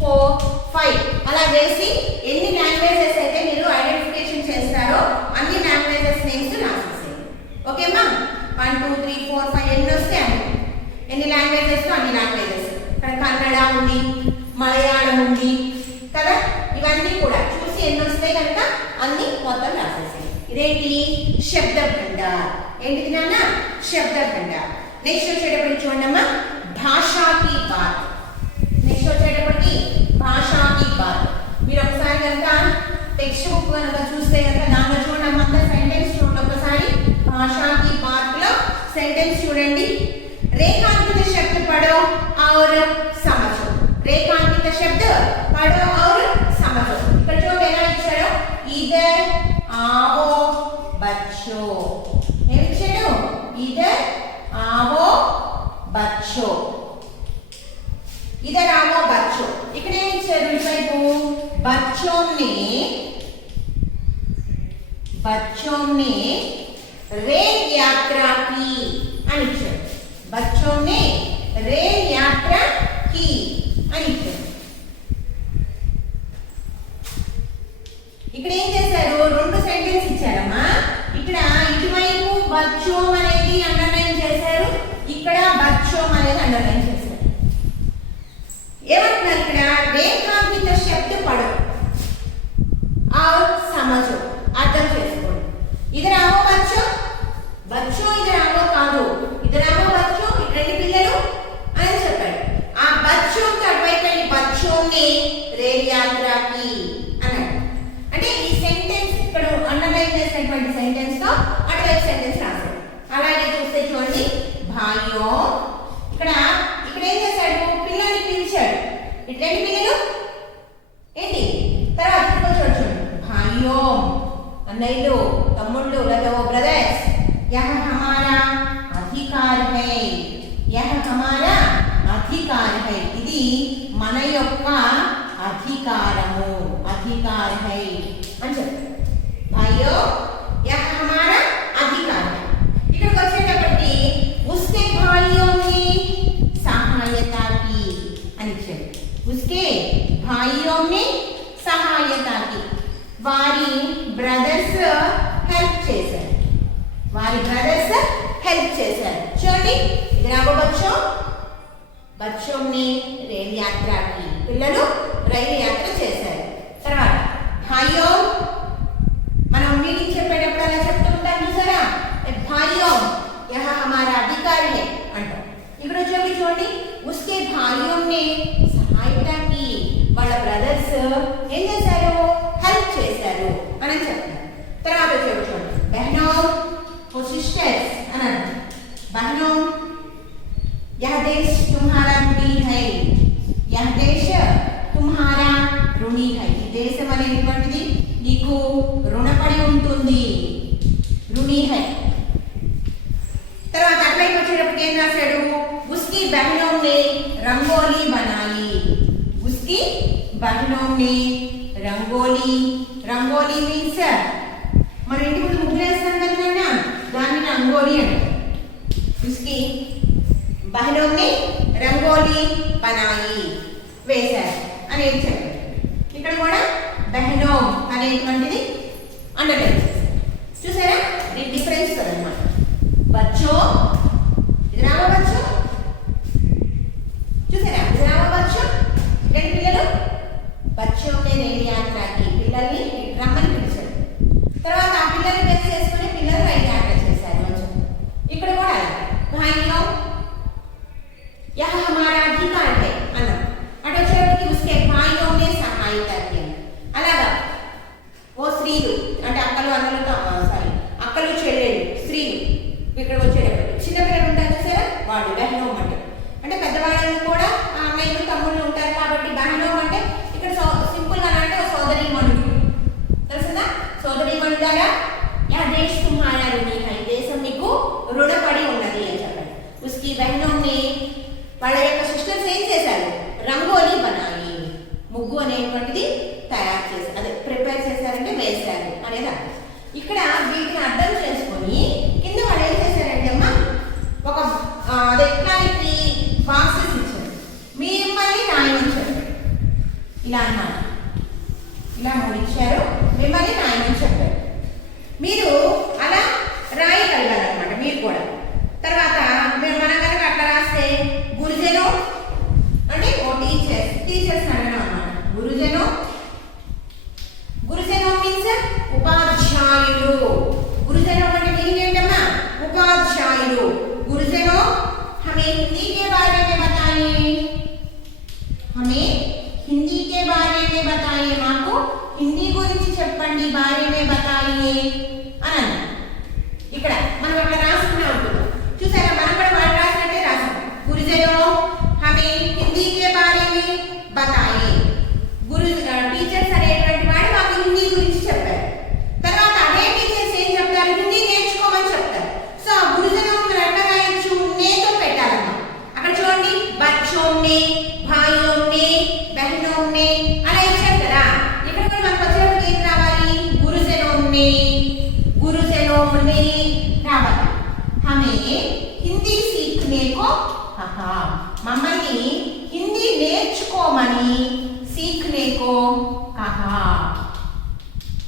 4 5 అలా వేసి ఎన్ని లాంగ్వేజెస్ అయితే మీరు ఐడెంటిఫికేషన్ చేస్తారో అన్ని లాంగ్వేజెస్ నేమ్స్ రాసేసేయండి ఓకేమా 1 2 3 4 5 ఎన్ని వస్తే ఎన్ని లాంగ్వేజెస్ అన్ని లాంగ్వేజెస్ ఇక్కడ కన్నడ ఉంది మలయాళం ఉంది కదా ఇవన్నీ కూడా చూసి ఎన్ని వస్తాయి కనుక అన్ని మొత్తం రాసేసేయండి ఇదేంటి శబ్ద భండార్ ఏంటిది నాన్న శబ్ద భండార్ నెక్స్ట్ వచ్చేటప్పటికి చూడమ్మా భాషా की बात నెక్స్ట్ వచ్చేటప్పటికి భాషా की बात మీరు ఒకసారి కనుక టెక్స్ట్ బుక్ కనుక చూస్తే కనుక దాంట్లో చూడడం అంతా సెంటెన్స్ చూడండి ఒకసారి భాషా की बात లో సెంటెన్స్ చూడండి रेखांकित शब्द पढ़ो और समझो रेखांकित शब्द पढ़ो और समझो ఇక్కడ చూడండి ఎలా ఇచ్చారో इधर आओ बच्चों ఏమి ఇచ్చాడు इधर आओ बच्चों इधर आओ बच्चों ఇక్కడ ఏమి ఇచ్చారు ఇటువైపు बच्चों ने रेल यात्रा की అని ఇచ్చారు बच्चों ने रेल यात्रा की అని ఇచ్చారు ఇక్కడ ఏం చేశారు రెండు సెంటెన్స్ ఇచ్చారమ్మా ఇక్కడ ఇటువైపు बच्चों అనేది అండర్లైన్ చేశారు ఇక్కడ बच्चों అనేది అండర్లైన్ చేశారు ఏమంటున్నారు ఇక్కడ రేఖాంకిత శబ్ద పడో और समझो అర్థం చేసుకోండి తమ్ముళ్ళు లేదా ఓ బ్రదర్స్, యహ హమారా అధికార్ హై, యహ హమారా అధికార్ హై, ఇది మన యొక్క అధికారము, అధికార్ హై అని చెప్తారు. భాయ్యో యహ హమారా అధికార్ హై. ఇక్కడికి వచ్చేటప్పటికి ఉస్కే భాయియోं ने సహాయతా की అని ఇచ్చారు. ఉస్కే భాయియోं ने సహాయతా की, వారి బ్రదర్స్ హెల్ప్ చేశారు, వారి బ్రదర్స్ హెల్ప్ చేశారు. చూడండి ఇది రాబో బచ్చోं ने రైలు యాత్ర की, పిల్లలు రైలు యాత్ర చేశారు. తర్వాత భాయియో, మనం మీటింగ్ చెప్పేటప్పుడు అలా చెప్తూ ఉంటాం చూసారా, భాయియో యహ హమారా అధికార్ హై అంటాం. ఇక్కడ వచ్చి చూడండి ఉస్కే భాయియోं ने సహాయతా की, వాళ్ళ బ్రదర్స్ ఏం చేశారు, హెల్ప్ చేశారు అని చెప్తారు. తర్వాత చూడండి బహనో ఓ సిస్టర్స్ అని అంటారు. బహనో యహ దేశ్ తుమ్హారా రుణి హై, యహ దేశ్ తుమ్హారా రుణి హై, ఈ దేశం అనేటువంటిది నీకు రుణపడి ఉంటుంది, రుణి హై. తర్వాత అట్లయితే వచ్చేటప్పుడు ఏం రాశాడు, ఉస్కి బహనోं ने రంగోలీ బనాయి, ఉస్కి బహనోं ने రంగోలీ, రంగోలీ మీన్స్ మన ఇంటి ముందు ముగ్గులు వేస్తాం కదా, దాన్ని రంగోలీ అంటారు. ఉస్కి బహనోं ने రంగోలీ బనాయి, వేశారు అనేది చెప్పారు. ఇక్కడ కూడా బహనో అనేటువంటిది అండర్లైన్ చేశారు. చూసారా దీని డిఫరెన్స్ అన్నమాట. బచ్చో ఇది రామ బచ్చో, చూసారా ఇది రామ బచ్చో, రెండు పిల్లలు బచ్చో ने రైలు యాత్రకి, పిల్లల్ని రమ్మని పిలిచారు. తర్వాత ఆ పిల్లల్ని బేస్ చేసుకుని పిల్లలు రైలు యాత్ర చేశారు. ఇక్కడ కూడా భాయియో యహ హమారా అధికార్ హై అన్నాం. అటు వచ్చేటప్పటికి ఉస్కే భాయియోं ने సహాయతా की, అలాగా ఓ స్త్రీలు అంటే అక్కలు అక్కలు చెల్లెళ్ళు స్త్రీలు, ఇక్కడ వచ్చేటప్పటికి చిన్నపిల్లలు ఉంటారు చూసారా, వాళ్ళు బహనో అంటే పెద్దవాళ్ళని కూడా అన్నయ్యలు తమ్ముళ్ళు ఉంటారు కాబట్టి బహనో అంటే ఇక్కడ సింపుల్ గా అంటే సోదరి మనుడు, తెలుసుదా, సోదరి మనుడారా యా దేశ్ తుమ్హారా రుణి హై, దేశం నీకు రుణపడి ఉన్నది అని చెప్పండి. ఉస్కి బహనో ने వాళ్ళ యొక్క సిస్టర్స్ ఏం చేశారు, రంగోలీ బనాయి, ముగ్గు అనేటువంటిది తయారు చేశారు, అదే ప్రిపేర్ చేశారంటే వేశారు అనేది అర్థం. ఇక్కడ వీటిని అర్థం చేసుకొని కింద వాళ్ళు ఏం చేశారంటే అమ్మా ఒక ఎట్లాంటి బాక్సెస్ ఇచ్చారు, మిమ్మల్ని రాయమని చెప్పారు. ఇలా అన్నమాట, ఇలా మూడు ఇచ్చారు, మిమ్మల్ని రాయమని చెప్పారు. మీరు అలా రాయగలగాలన్నమాట మీరు కూడా. తర్వాత మనం కనుక అట్లా రాస్తే గురుజనో అంటే ఓ టీచర్స్ అనడం అన్నమాట. గురుజనో మీన్స్ ఉపాధ్యాయులు, గురుజనో అంటే మీనింగ్ ఏంటమ్మా, ఉపాధ్యాయులు. గురుజనో हमें हिंदी के बारे में बताइए, हमें हिंदी के बारे में बताइए, మాకు హిందీ గురించి చెప్పండి, బారే మే బతాయియే అని అన్న. ఇక్కడ మనం అట్లా రాసుకున్నా ఉంటుంది చూసారా, మనం కూడా వాళ్ళు రాసినట్టే రాసాం. గురుజనో हमें हिंदी के बारे में बताइए, టీచర్స్ అనేటువంటి వాడు మాకు హిందీ గురించి చెప్పారు. తర్వాత అదే టీచర్స్ ఏం చెప్తారు, హిందీ నేర్చుకోమని చెప్తారు. సో ఆ గురుజనం ఎట్లా రాయొచ్చు, నేతో పెట్టాలమ్మా. అక్కడ చూడండి బచ్చోं ने భాయియోं ने బహనోं ने అలా ఇచ్చారు కదా. ఇక్కడ కూడా మనకు వచ్చేటప్పుడు ఏం రావాలి, గురుజనోं ने రావాలి. हमें हिंदी सीखने को कहा, మమ్మల్ని హిందీ నేర్చుకోమని सीखने को कहा,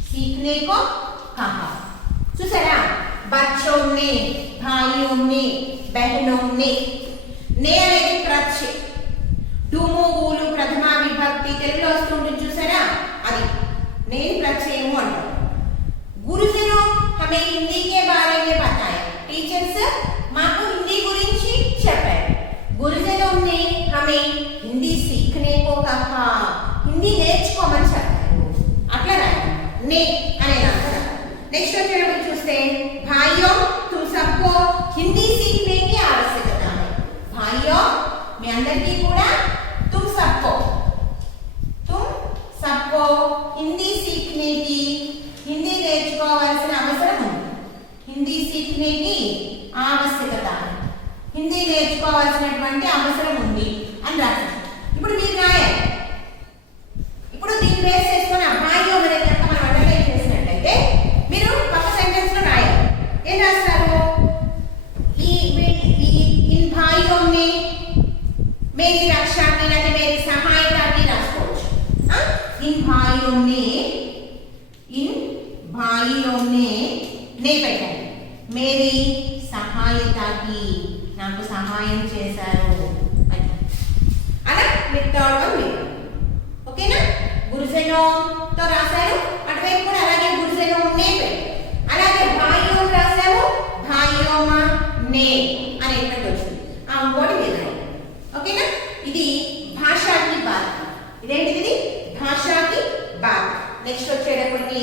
सीखने को कहा. చూసారా बच्चों ने भाइयों ने बहनों ने అనేది ప్రత్యయ, డుము ఊలు ప్రథమ విభక్తి తెలుగులో వస్తుంటుంది చూసారా, అది నేను ప్రత్యయము అంటారు. గురుజనో हमें हिंदी के बारे में बताया, టీచర్స్ మాకు హిందీ గురించి చెప్పారు. గురుజనों ने हमें हिंदी सीखने को कहा, హిందీ నేర్చుకోమని చెప్పారు. అట్లా రాయాలి, నే అనే దాంట్లో రాయాలి. నెక్స్ట్ వచ్చేటప్పుడు చూస్తే भाइयों तुम सबको हिंदी सीखने की आवश्यकता है, भाइयों మీ అందరికీ కూడా तुम सबको హిందీ सीखने की, హిందీ నేర్చుకోవాల్సిన అవసరం ఉంది. सीखने की आवश्यकता है హిందీ నేర్చుకోవాల్సినటువంటి అవసరం ఉంది అని రాశారు. ఇప్పుడు మీరు రాయాలి. ఇప్పుడు దీన్ని బేస్ చేసుకొని అబ్బాయి అనేది కనుక మనం అండర్లైన్ చేసినట్లయితే మీరు పక్క సెంటెన్స్ లో రాయాలి. ఏం రాస్తారు? इन भाइयों ने मेरी रक्षा की लेकिन मेरी सहायता की राసుకోవచ్చు. इन भाइयों ने ने పెట్టండి. मेरी सहायता की నాకు సహాయం చేశారు అని. అలా మీరు థర్డ్ వన్ మీరు ఓకేనా? గురుజనో తో రాశారు, అటువైపు కూడా అలాగే గురుజనో నే పెట్టారు. అలాగే భాయియో రాశాము, భాయియోమా నే అనేటువంటి వచ్చింది. ఆ ఇంకోటి వినాలి. ఓకేనా? ఇది భాషాకి బాత్. ఇదేంటిది? భాషాకి బాత్. నెక్స్ట్ వచ్చేటప్పటికి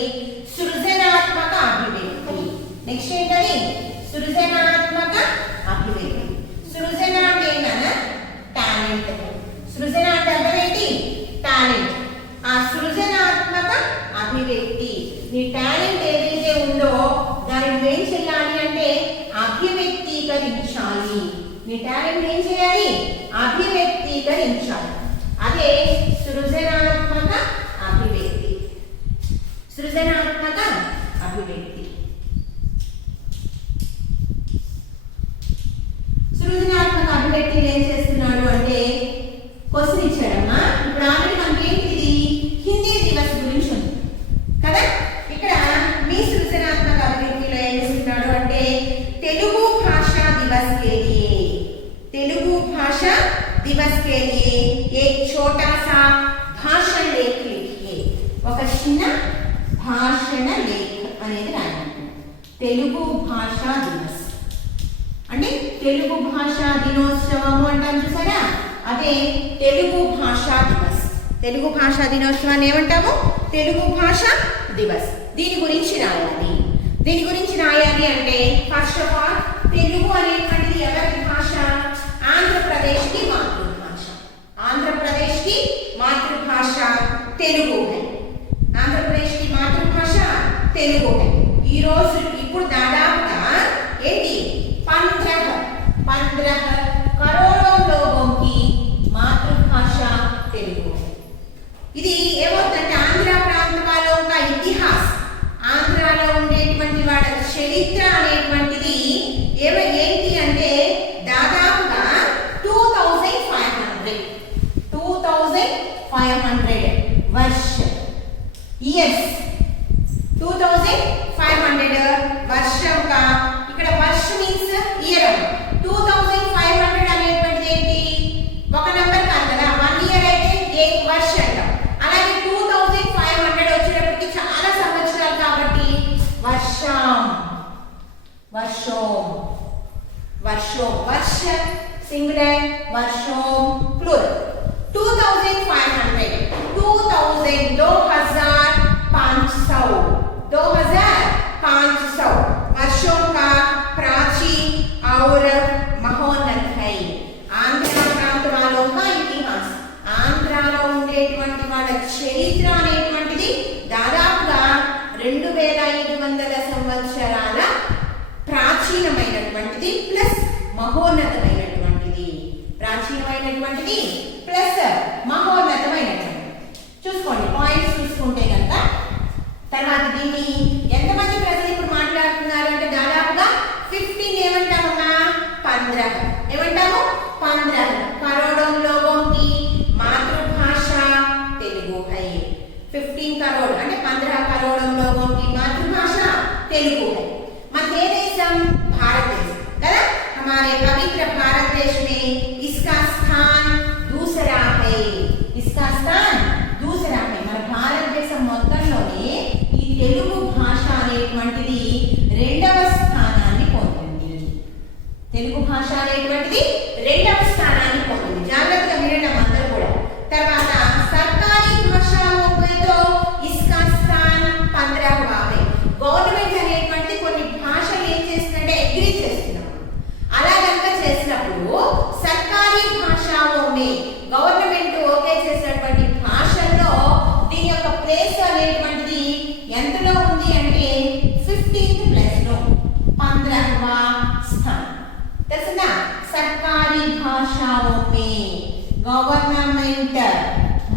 సృజనాత్మక అభివ్యక్తి. నెక్స్ట్ ఏంటది? సృజనాత్మక అభివ్యక్తి. సృజన అంటే ఏంటన్నా టాలెంట్. సృజన అంటే అర్థం ఏంటి? టాలెంట్. ఆ సృజనాత్మక అభివ్యక్తి, నీ టాలెంట్ ఏదైతే ఉందో దాన్ని ఏం చేయాలి అంటే అభివ్యక్తీకరించాలి. నీ టాలెంట్ ఏం చేయాలి? అభివ్యక్తీకరించాలి. అదే సృజనాత్మక అభివ్యక్తి. సృజనాత్మక అభివ్యక్తి. సృజనాత్మక అభివ్యక్తి ఏం చేస్తున్నాడు అంటే క్వశ్చన్ ఇచ్చాడమ్మా. ఇప్పుడు ఆల్రెడీ మనకి ఇది హిందీ దివస్ గురించి ఉంది కదా. ఇక్కడ మీ సృజనాత్మక అభివ్యక్తిలో ఏం చేస్తున్నాడు అంటే తెలుగు భాషా దివస్ के लिए, తెలుగు భాషా దివస్ के लिए एक छोटा सा भाषण लेख लिखिए. ఒక చిన్న భాషణ లేఖ అనేది రాయాలి. తెలుగు భాషా దివస్ అంటే తెలుగు భాషా దినోత్సవం అంటాం చూసారా, అదే తెలుగు భాషా దివస్. తెలుగు భాషా దినోత్సవాన్ని ఏమంటాము? తెలుగు భాషా దివస్. దీని గురించి రాయాలి. దీని గురించి రాయాలి అంటే ఫస్ట్ ఆఫ్ ఆల్ తెలుగు అనేటువంటిది ఎవరి భాష? ఆంధ్రప్రదేశ్ కి మాతృభాష. ఆంధ్రప్రదేశ్ కి మాతృభాష తెలుగు है. ఆంధ్రప్రదేశ్ కి మాతృభాష తెలుగు है. ఈ రోజు ఇప్పుడు దాదాపుగా ఏంటి 15 करोड़ों लोगों की मातृभाषा तेलुगु है. ఇది ఏమవుతుందంటే ఆంధ్ర ప్రాంత వాళ్ళ యొక్క ఇతిహాస్, ఆంధ్రాలో ఉండేటువంటి వాళ్ళ చరిత్ర అనేటువంటిది ఏంటి అంటే దాదాపుగా 2500 వర్ష ఇయర్స్. 2500 వర్షం का ఇక్కడ వర్ష మీన్స్ ఇయర్. 2500 అనేటువంటిది ఏంటి? ఒక నంబర్ కాదు కదా. 1 ఇయర్ అయితే ఏ వర్ష అంటాం. అలాగే 2500 వచ్చేటప్పటికి చాలా సంవత్సరాలు కాబట్టి వర్షం. వర్షం వర్షం వర్ష సింగులర్, వర్షం ప్లూరల్. 2500 2500 वर्षों का प्राचीन और महोन्नत है. आंध्र प्रांत वालों का इतिहास, ఆంధ్రాలో ఉండేటువంటి వాళ్ళ చరిత్ర అనేటువంటిది దాదాపుగా 2500 సంవత్సరాల ప్రాచీనమైనటువంటిది ప్లస్ మహోన్నతమైనటువంటిది. ప్రాచీనమైనటువంటిది ప్లస్ మహోన్నతమైనటువంటిది. చూసుకోండి పాయింట్స్ చూసుకుంటే కనుక. తర్వాత దీన్ని ఎంతమంది ప్రజలు ఇప్పుడు మాట్లాడుతున్నారు అంటే దాదాపుగా 15 ఏమంటామమ్మా? 15 ఏమంటాము? 15 करोड़ों लोगों की मातृभाषा तेलुगु है. 15 करोड़ అంటే 15 करोड़ों लोगों की मातृभाषा तेलुगु है. మన దేశం భారతదేశం కదా. हमारे पवित्र भारत देश में इसका स्थान दूसरा है. इसका स्थान दूसरा है. మన భారతదేశం మొత్తంలోనే ఈ తెలుగు భాష అనేటువంటిది 2వ స్థానాన్ని పొందింది. తెలుగు భాష అనేటువంటిది 2వ స్థానాన్ని పొందింది. జాగ్రత్తగా వినండి అందరూ కూడా. తర్వాత సర్కారీ భాషాओं पे तो इसका स्थान 15वां है. గవర్నమెంట్ అనేటువంటిది కొన్ని భాషలు ఏం చేస్తుందంటే అగ్రీ చేస్తున్నాం. అలా కనుక చేసినప్పుడు సర్కారీ భాషాओं में గవర్నమెంట్ ఓకే చేసినటువంటి భాషల్లో దీని యొక్క ప్లేస్ అనేటువంటిది ఎంతలో ఉంది అంటే 15th ప్లేస్ లో 15 गवर्नमेंट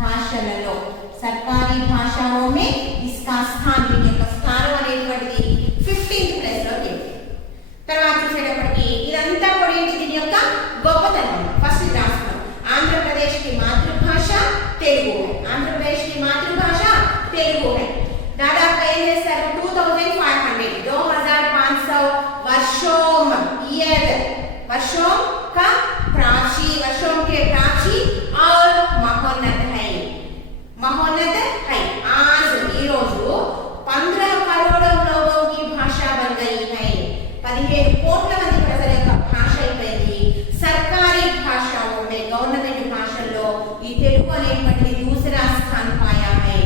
భాషలలో సర్కారీ భాషలో మే ఇస్కా స్థాన్ దీని యొక్క స్థానం అనేటువంటిది 15th ప్లేస్ లో ఉంది. తర్వాత చూసేటప్పటికి ఇదంతా కూడా ఏంటి దీని యొక్క గొప్పతనం. ఫస్ట్ రాష్ట్రం ఆంధ్రప్రదేశ్ की मातृभाषा తెలుగు है. ఆంధ్రప్రదేశ్ की मातृभाषा తెలుగు है. దాదాపు ఏం చేస్తారు 2500 2500 वर्षों ईयर वर्षों का प्राची वर्षों के प्राची और महोन्नत है महोन्नत है. आज ఈ రోజు 15 करोड़ लोगों की भाषा बन गई है. 15 కోట్ల మంది ప్రజల యొక్క భాష అయిపోయింది. సర్కారీ భాషలో మే గవర్నమెంట్ భాషల్లో ఈ తెలుగు అనేటువంటిది दूसरा स्थान पाया है.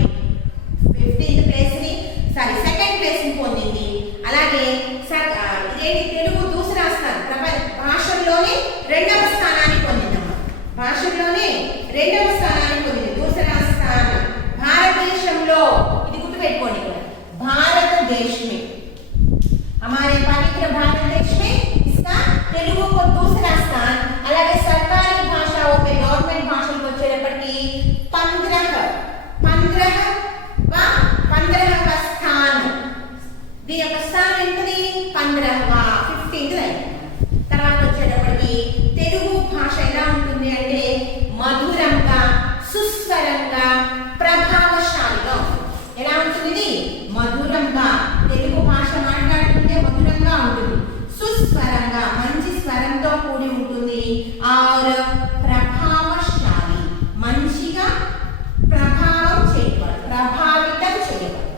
15th ప్లేస్ ని సారీ సెకండ్ ప్లేస్ ని పొందింది. అలాగే ఇదేంటి తెలుగు दूसरा स्थान భాషల్లోనే రెండవ స్థానాన్ని పొందిందమ్మా. భాషల్లోనే రెండవ స్థానాన్ని పొందింది. दूसरा स्थान భారతదేశంలో ఇది గుర్తుపెట్టుకోండి. भारतदेश में हमारे पवित्र भारत देश में इसका तेलुगु को दूसरा स्थान. అలాగే सरकारी भाषाओं में गवर्नमेंट भाषा को వచ్చేటప్పటికి 15వ స్థానం. దీని యొక్క స్థానం ఎంతది 15వ 15th అయింది. తర్వాత వచ్చేటప్పటికి తెలుగు భాష ఎలా ఉంటుంది అంటే మధురంగా సుస్వరంగా ప్రభావశాలిగా ఉంటుంది. ఎలా ఉంటుంది ఇది మధురంగా తెలుగు భాష మాట్లాడుతుంటే మధురంగా ఉంటుంది. సుస్వరంగా మంచి స్వరంతో కూడి ఉంటుంది. और ప్రభావశాలి మంచిగా ప్రభావితం చేయబడు.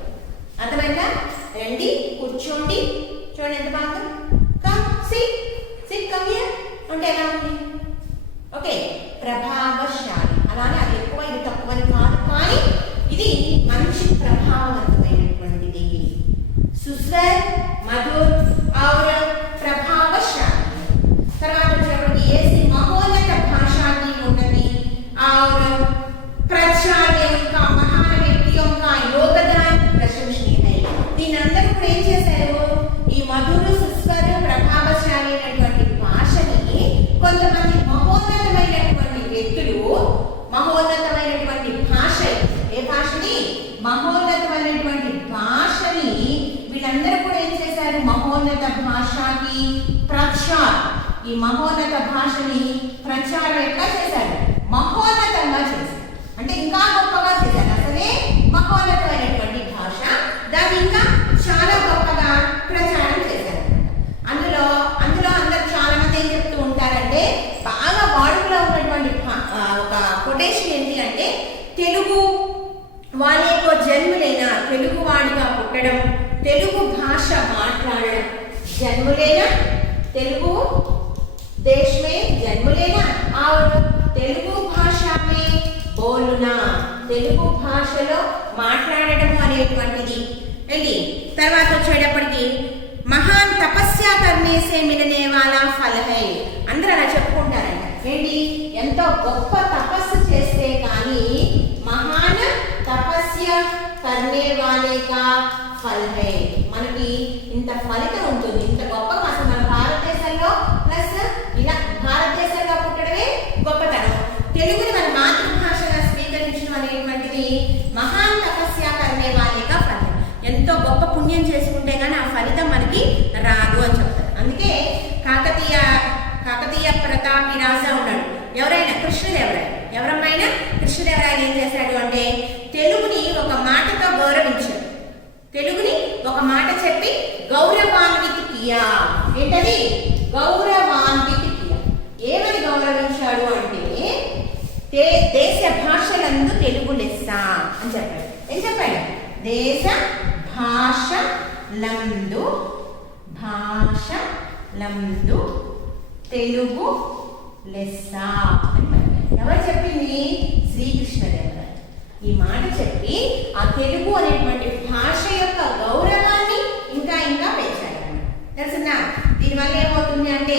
అర్థమైందా? రండి కూర్చోండి. చూడండి ఎంత బాగా కమ్ సిట్ కమ్ హియర్ అంటే ఎలా ఉంది? ఓకే ప్రభావశాలి అలానే అది ఎక్కువ ఇది తక్కువని కాదు కానీ ఇది మంచి ప్రభావవంతమైనటువంటిది. సుస్వర్ మధుర్ और प्रभावशाली. తర్వాత వచ్చేటప్పటికి ऐसी महोन्नत भाषा की उन्नति और प्रचार का महान व्यक्तियों का योगदान प्रशंसनीय है. దీని అందరూ కూడా ఏం చేశారు? ఈ మధుర సుస్వర ప్రభావశాలి అయినటువంటి భాషని కొంతమంది మహోన్నతమైనటువంటి వ్యక్తులు మహోన్నతమైనటువంటి భాష ఏ భాషని మహోన్నతమైనటువంటి భాషని వీళ్ళందరూ కూడా ఏం చేశారు? మహోన్నత భాషకి ప్రచారం ఈ మహోన్నత భాషని ప్రచారం ఎట్లా చేశారు? మహోన్నతంగా చేశారు. అంటే ఇంకా గొప్పగా చేశారు. అసలే మహోన్నతమైనటువంటి భాష దాన్ని ఇంకా చాలా గొప్పగా ప్రచారం చేశారు. అందులో అందరూ చాలా మంది ఏం చెప్తూ ఉంటారంటే బాగా వాడుకలో ఉన్నటువంటి ఒక కొటేషన్ ఏంటి అంటే తెలుగు वाले को जन्म लेना తెలుగు వాడిగా పుట్టడం తెలుగు భాష మాట్లాడడం जन्म लेना తెలుగు देश में जन्म लेना और తెలుగు భాష में बोलना తెలుగు భాషలో మాట్లాడడం అనేటువంటిది ఏంటి. తర్వాత వచ్చేటప్పటికి महान तपस्या करने से मिलने वाला फल है. అందరూ అలా చెప్పుకుంటారంట. ఏంటి ఎంతో గొప్ప తపస్సు చేస్తే కానీ महान तपस्या करने वाले का फल है. మనకి ఇంత ఫలితం ఉంటుంది. ఇంత గొప్పగా అసలు మన భారతదేశంలో ప్లస్ ఇలా భారతదేశంలో పుట్టడమే గొప్పతనం. తెలుగుని మన మాతృభాషగా స్వీకరించడం అనేటువంటిది మహాన్ తపస్య కర్నే వాలే కా ఫలం. ఎంతో గొప్ప పుణ్యం చేసుకుంటే కానీ ఆ ఫలితం మనకి రాదు అని చెప్తారు. అందుకే కాకతీయ ప్రతాపి రాజా ఉన్నాడు. ఎవరైనా కృష్ణదేవరాయ ఎవరమ్మైనా కృష్ణదేవరాయలు ఏం చేశాడు అంటే తెలుగుని ఒక మాటతో గౌరవించాడు. తెలుగుని ఒక మాట చెప్పి గౌరవాన్విత కియా. ఏంటది? గౌరవాన్విత కియా. ఏమని గౌరవించాడు అంటే దేశ భాషలందు తెలుగు లెస్స అని చెప్పాడు. ఏం చెప్పాడు? దేశ భాషలందు తెలుగు లెస్స అని చెప్పాడు. ఎవరు చెప్పింది? శ్రీకృష్ణదేవరాయ. ఈ మాట చెప్పి ఆ తెలుగు అనేటువంటి భాష యొక్క గౌరవాన్ని ఇంకా ఇంకా పెంచాడు. తెలిసిందా? దీనివల్ల ఏమవుతుంది అంటే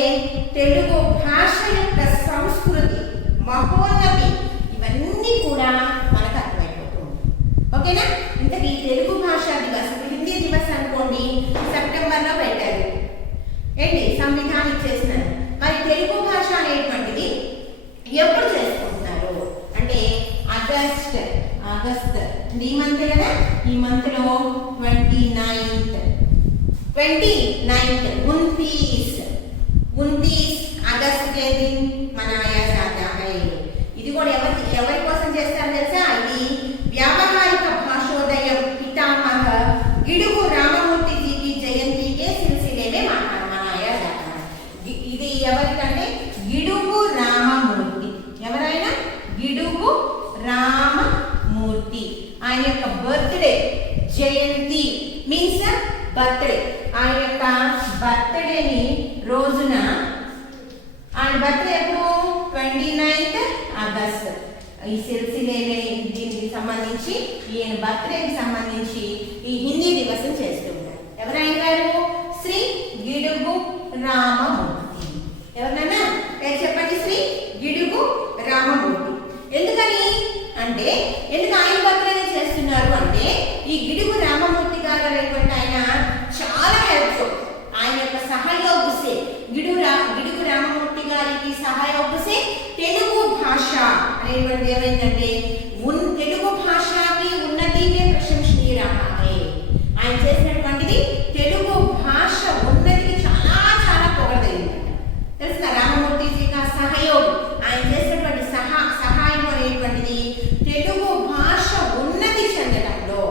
తెలుగు భాష యొక్క సంస్కృతి మహోన్నతి ఇవన్నీ కూడా మనకు అర్థమైపోతుంది. ఓకేనా? ఇంతకీ తెలుగు భాషా దివస్ హిందీ దివస్ అనుకోండి సెప్టెంబర్లో పెట్టారు. ఏంటి సంవిధానం ఇచ్చేసినారు. మరి తెలుగు భాష అనేటువంటిది ఎప్పుడు చేసుకుంటున్నారు ఆగస్ట్ ఆగస్ట్ ఈ మంత్ కదా, ఈ మంత్ లో 29th 29 अगस्त के दिन मनाया जाता है। ఇది కూడా ఎవరి కోసం చేస్తారు తెలుసా? ఇది व्यावहारिक भाषोदय पितामह गिडुगु राममूर्ति जी की जयंती के सिलसिले में मनाया जाता है। ఇది ఎవరికంటే గిడుగు రామమూర్తి, ఎవరైనా గిడుగు రామమూర్తి ఆయన యొక్క బర్త్డే, జయంతి మీన్స్ బర్త్డే, ఆయన యొక్క బర్త్డేని రోజున, ఆయన బర్త్డే ఎప్పుడు 29th ఆగస్ట్. ఈ సిల్సిలే దీనికి సంబంధించి, ఈయన బర్త్డేకి సంబంధించి ఈ హిందీ దివసం చేస్తూ ఉంటారు. ఎవరైనా గారు? శ్రీ గిడుగు రామమూర్తి. ఎవరన్నా పేరు చెప్పండి? శ్రీ గిడుగు రామమూర్తి. ఎందుకని అంటే, ఎందుకు ఆయన బర్త్డే చేస్తున్నారు అంటే, ఈ గిడుగు రామమూర్తి గారు అనేటువంటి ఆయన చాలా హెల్ప్ఫుల్. ఆయన యొక్క సహయోగ से గిడుగు రామమూర్తి గారికి సహయోగ से తెలుగు భాష అనేటువంటి ఏమైందంటే తెలుగు భాషకి ఉన్నతి ప్రశంసనీయ రహా హై. ఆయన చేసినటువంటిది తెలుగు భాష ఉన్నతికి చాలా చాలా పొగడదగిందంట. తెలుసా? రామమూర్తి జీ కా సహయోగం, ఆయన చేసినటువంటి సహాయం అనేటువంటిది తెలుగు భాష ఉన్నతి చెందడంలో,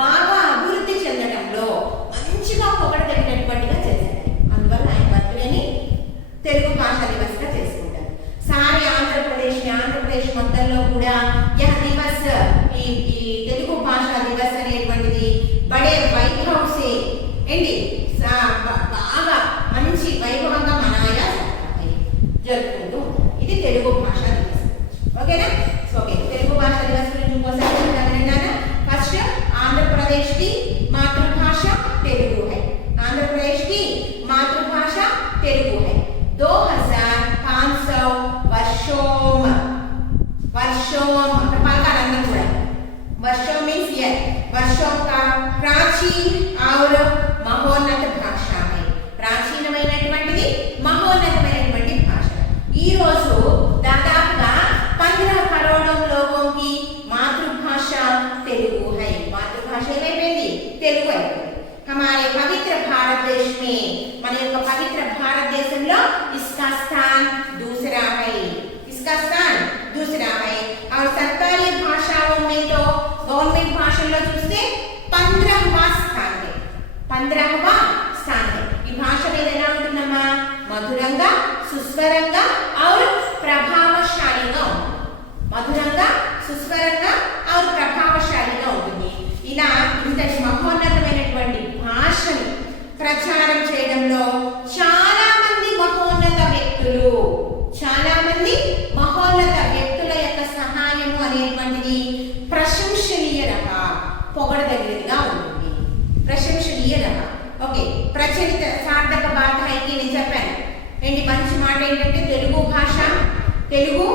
బాగా అభివృద్ధి చెందడంలో మంచిగా పొగడదగినటువంటిగా చేశారు. అందువల్ల ఆయన బర్త్డేని తెలుగు భాష దివస్గా చేసుకుంటారు. సారీ ఆంధ్రప్రదేశ్ మొత్తంలో కూడా యహ్ దివస్, ఈ తెలుగు భాష దివస్ అనేటువంటిది బడే వైభవ్ సే ఏంటి బాగా మంచి వైభవంగా మనాయా జరుపుకుంటూ ఇది తెలుగు భాష దివస్. ఓకేనా? ఓకే, తెలుగు భాష దివస్ గురించి ఇంకోసారి చెప్తాను. ఫస్ట్ ఆంధ్రప్రదేశ్ की मातृभाषा तेलुगु है। आंध्र प्रदेश की मातृभाषा तेलुगु है। 2500 वर्षों मीन्स ईयर, वर्षों का प्राचीन और महोन्नत भाषा है। ప్రాచీనమైనటువంటిది, మహోన్నతమైనటువంటి భాష. ఈ రోజు దాదాపుగా 15 करोड़ लोगों की मातृभाषा तेलुगु है. मातृभाषा ఏమైపోయింది? తెలుగు అయిపోయింది. हमारे पवित्र भारत देश में, మన యొక్క పవిత్ర భారతదేశంలో इसका स्थान दूसरा है, इसका स्थान दूसरा है। और सरकारी भाषाओं में तो गवर्नमेंट भाषల్లో చూస్తే 15वां स्थान है, 15वां स्थान है। ఈ భాష మీద ఎలా ఉంటుందమ్మా? మధురంగా, సుస్వరంగా और ప్రభావశాలిగా ఉంటుంది. మధురంగా, సుస్వరంగా और ప్రభావశాలిగా ఉంటుంది. ఇలా ఇంతటి మహోన్నతమైనటువంటి భాషని ప్రచారం చేయడంలో చాలా మంది మహోన్నత వ్యక్తుల యొక్క సహాయము అనేటువంటిది ప్రశంసనీయరగా, పొగడదగినదిగా ఉంటుంది. ప్రశంసనీయరగా. ఓకే, ప్రచలిత సార్థక బాధ అయితే నేను చెప్పాను ఏంటి, మంచి మాట ఏంటంటే తెలుగు భాష, తెలుగు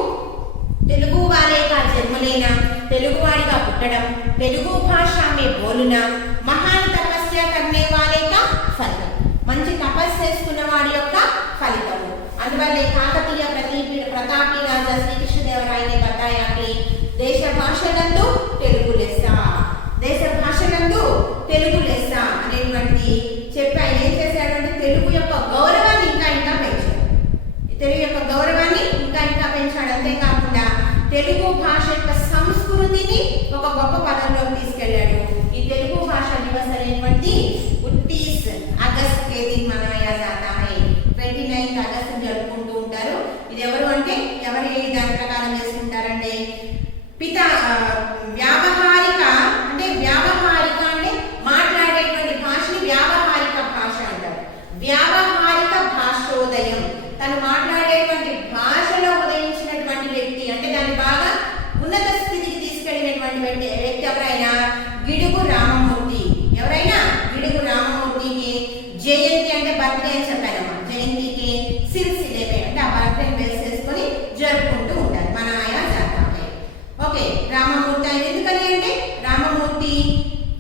वाले का जन्म लेना, తెలుగు వాడిగా పుట్టడం, తెలుగు భాష में बोलना, महान तपस्या करने वाले का ఫలితం, మంచి తపస్సు చేసుకున్న వాడి యొక్క ఫలితము. అందువల్లే కాకతీయ ప్రతాపి రాజా శ్రీకృష్ణదేవరాయ ने बताया कि దేశ భాషలందు తెలుగు లెస్స, దేశ భాషలందు తెలుగు లెస్స అనేటువంటి చెప్పి ఆయన ఏం చేశాడంటే తెలుగు యొక్క గౌరవాన్ని ఇంకా పెంచాడు. తెలుగు యొక్క గౌరవాన్ని ఇంకా పెంచాడు. అంతేకాకుండా తెలుగు భాష యొక్క సంస్కృతిని ఒక గొప్ప పదంలోకి తీసుకెళ్లాడు. ఈ తెలుగు భాష దివస్ అనేటువంటి 29 अगस्त के दिन मनाया जाता है। 29 अगस्त జరుపుకుంటూ ఉంటారు. ఇది ఎవరు అంటే ఎవరి దాని ప్రకారం చేసుకుంటారంటే వ్యావహారిక అంటే మాట్లాడేటువంటి భాషని వ్యావహారిక భాష అంటారు. వ్యావహారిక భాషోదయం, తను మాట్లాడేటువంటి భాషలో ఉదయించినటువంటి వ్యక్తి అంటే దాన్ని బాగా ఉన్నత స్థితికి తీసుకెళ్ళినటువంటి వ్యక్తి ఎవరైనా గిడుగు రామమూర్తి. ఎవరైనా గిడుగు రామమూర్తికి జయంతి అంటే బర్త్డే అని చెప్పానమ్మా. జయంతికి సిల్సిలే అంటే ఆ బర్త్డే బేస్ చేసుకొని జరుపుకుంటూ ఉంటారు. మనాయా జాతా హై. ఓకే, రామమూర్తి ఆయన ఎందుకని అంటే రామమూర్తి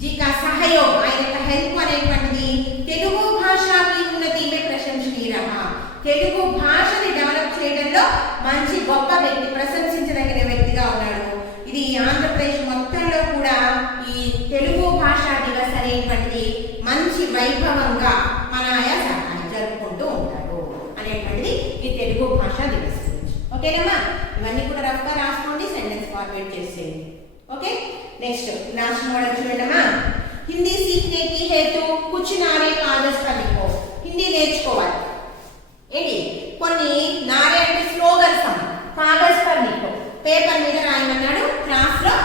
जी का सहयोग, ఆయన యొక్క హెల్ప్ అనేటువంటిది తెలుగు భాషకి ఉన్నతి ప్రశంసనీయ రహా. తెలుగు భాషని డెవలప్ చేయడంలో మంచి గొప్ప వ్యక్తి, ప్రశంసించదగిన వ్యక్తిగా ఉన్నాడు. ఇది ఓకేనమ్మా? ఇవన్నీ కూడా రఫ్గా రాసుకోండి, సెంటెన్స్ ఫార్మేట్ చేసేయండి. ఓకే, నెక్స్ట్ लास्ट मॉडल చూడండమ్మా. హిందీ सीखने की हेतु कुछ नारे कागज पर लिखो. హిందీ నేర్చుకోవాలి ఏంటి, కొన్ని నారే అంటే స్లోగన్స్ అమ్మ, కాగజ్ పర్ లిఖో, పేపర్ మీద రాయమన్నాడు, క్లాస్ లో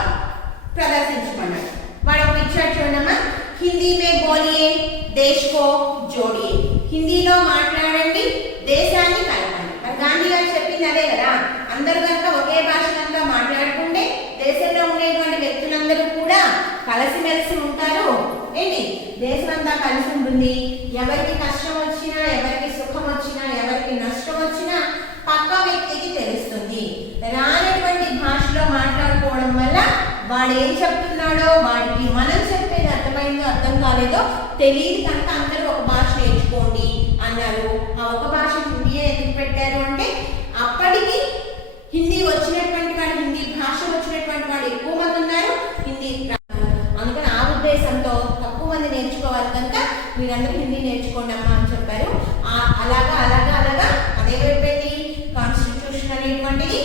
ప్రదర్శించమన్నాడు. వాడు ఒక ఇచ్చాడు చూడమ్మా. హిందీ మే బోలియే దేశ్ కో జోడియే, హిందీలో మాట్లాడండి దేశాన్ని కలపండి. మరి గాంధీ గారు చెప్పింది అదే కదా, అందరూ కనుక ఒకే భాష కనుక మాట్లాడుకుంటే దేశంలో ఉండేటువంటి వ్యక్తులందరూ కూడా కలిసిమెలిసి ఉంటారు ఏంటి, దేశం అంతా కలిసి ఉంటుంది. ఎవరికి కష్టం వచ్చినా, ఎవరికి సుఖం వచ్చినా, ఎవరికి నష్టం వచ్చినా పక్క వ్యక్తికి తెలుస్తుంది. రానటువంటి భాషలో మాట్లాడుకోవడం వల్ల వాడు ఏం చెప్తున్నాడో వాడికి మనం చెప్పేది అర్థమైందో అర్థం కాలేదో తెలియదు కనుక అందరూ ఒక భాష నేర్చుకోండి అన్నారు. ఆ ఒక భాష హిందీయే ఎందుకు పెట్టారు అంటే అప్పటికి హిందీ వచ్చినటువంటి వాడు, హిందీ భాష వచ్చినటువంటి వాడు ఎక్కువ మంది ఉన్నారు హిందీ, అందుకని ఆ ఉద్దేశంతో తక్కువ మంది నేర్చుకోవాలి కనుక మీరందరూ హిందీ నేర్చుకోండి అమ్మా అని చెప్పారు. అలాగా అలాగా అలాగా అదేమైపోయింది, కాన్స్టిట్యూషన్ అనేటువంటిది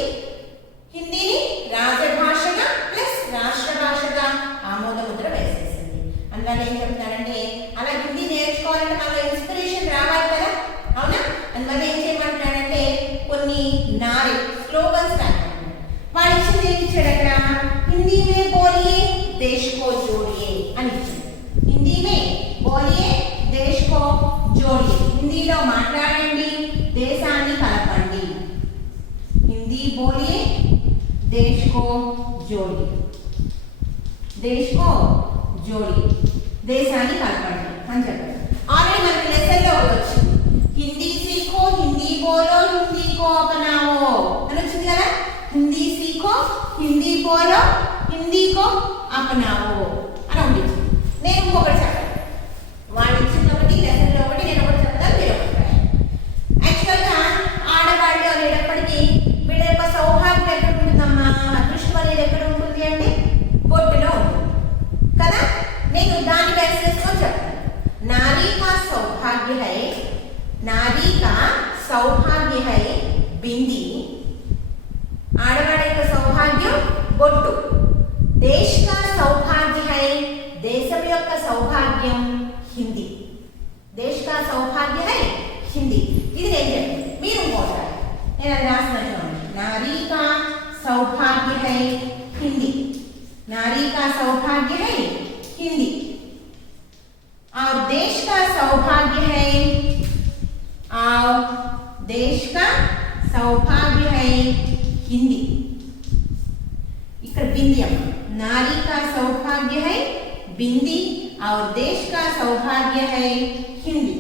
హిందీని రాజభాషగా ప్లస్ రాష్ట్ర భాషగా ఆమోద ముద్ర వేసేసింది. అందువల్ల ఏం చెప్తారంటే అలా హిందీ నేర్చుకోవాలంటే మనలో ఇన్స్పిరేషన్ రావాలి కదా, అవునా? అందువల్ల ఏం చేయమంటాడంటే కొన్ని నారే స్లోగన్స్ రాయాలి. వాడు ఇచ్చింది ఏం ఇచ్చాడు అక్కడ, హిందీ మే బోలియే దేశ్ కో జోడియే అని ఇచ్చాడు. హిందీ మే బోలియే దేశ్ కో జోడియే, హిందీలో మాట్లాడండి దేశాన్ని కలపండి. హిందీ బోలియే देश को जोड़िए, देश को जोड़िए, దేశాన్ని కలపండి అని చెప్పారు. ఆల్రెడీ మనకి లెసన్లో వచ్చింది, హిందీ సీఖో హిందీ బోలో హిందీ కో అపనావో అని వచ్చింది కదా. హిందీ సీఖో హిందీ బోలో హిందీ కో అపనావో అని ఉంటుంది. నేను ఇంకొకటి చెప్పాను, వాళ్ళు ఇచ్చింది ఒకటి, లెసన్లో ఒకటి, నేను ఒకటి చెప్తాను, మీరు ఒకటి. యాక్చువల్గా ఆడవాళ్ళు అనేటప్పటికీ వీళ్ళ యొక్క సౌభాగ్యం ఎక్కడ ఉంటుందమ్మా, అదృష్టం అనేది ఎక్కడ ఉంటుంది అంటే బొట్టులో ఉంటుంది కదా. నేను దాన్ని బేస్ చేసుకొని చెప్తాను. నారీ కా సౌభాగ్య హై, నారీ కా సౌభాగ్య హై బింది, ఆడవాడి యొక్క సౌభాగ్యం బొట్టు. దేశ్ కా సౌభాగ్య హై, దేశం యొక్క సౌభాగ్యం హిందీ. దేశ్ కా సౌభాగ్య హై హిందీ, ఇది నేను చెప్పాను. మీరు ఇంకోసారి నేను అది రాసినట్టు, नारी का सौभाग्य है हिंदी, नारी का सौभाग्य है हिंदी, और देश का सौभाग्य है, और देश का सौभाग्य है हिंदी. ఇక్కడ బింది అమ్మ, नारी का सौभाग्य है बिंदी और देश का सौभाग्य है हिंदी.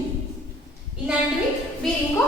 ఇలాంటివి మీరు ఇంకో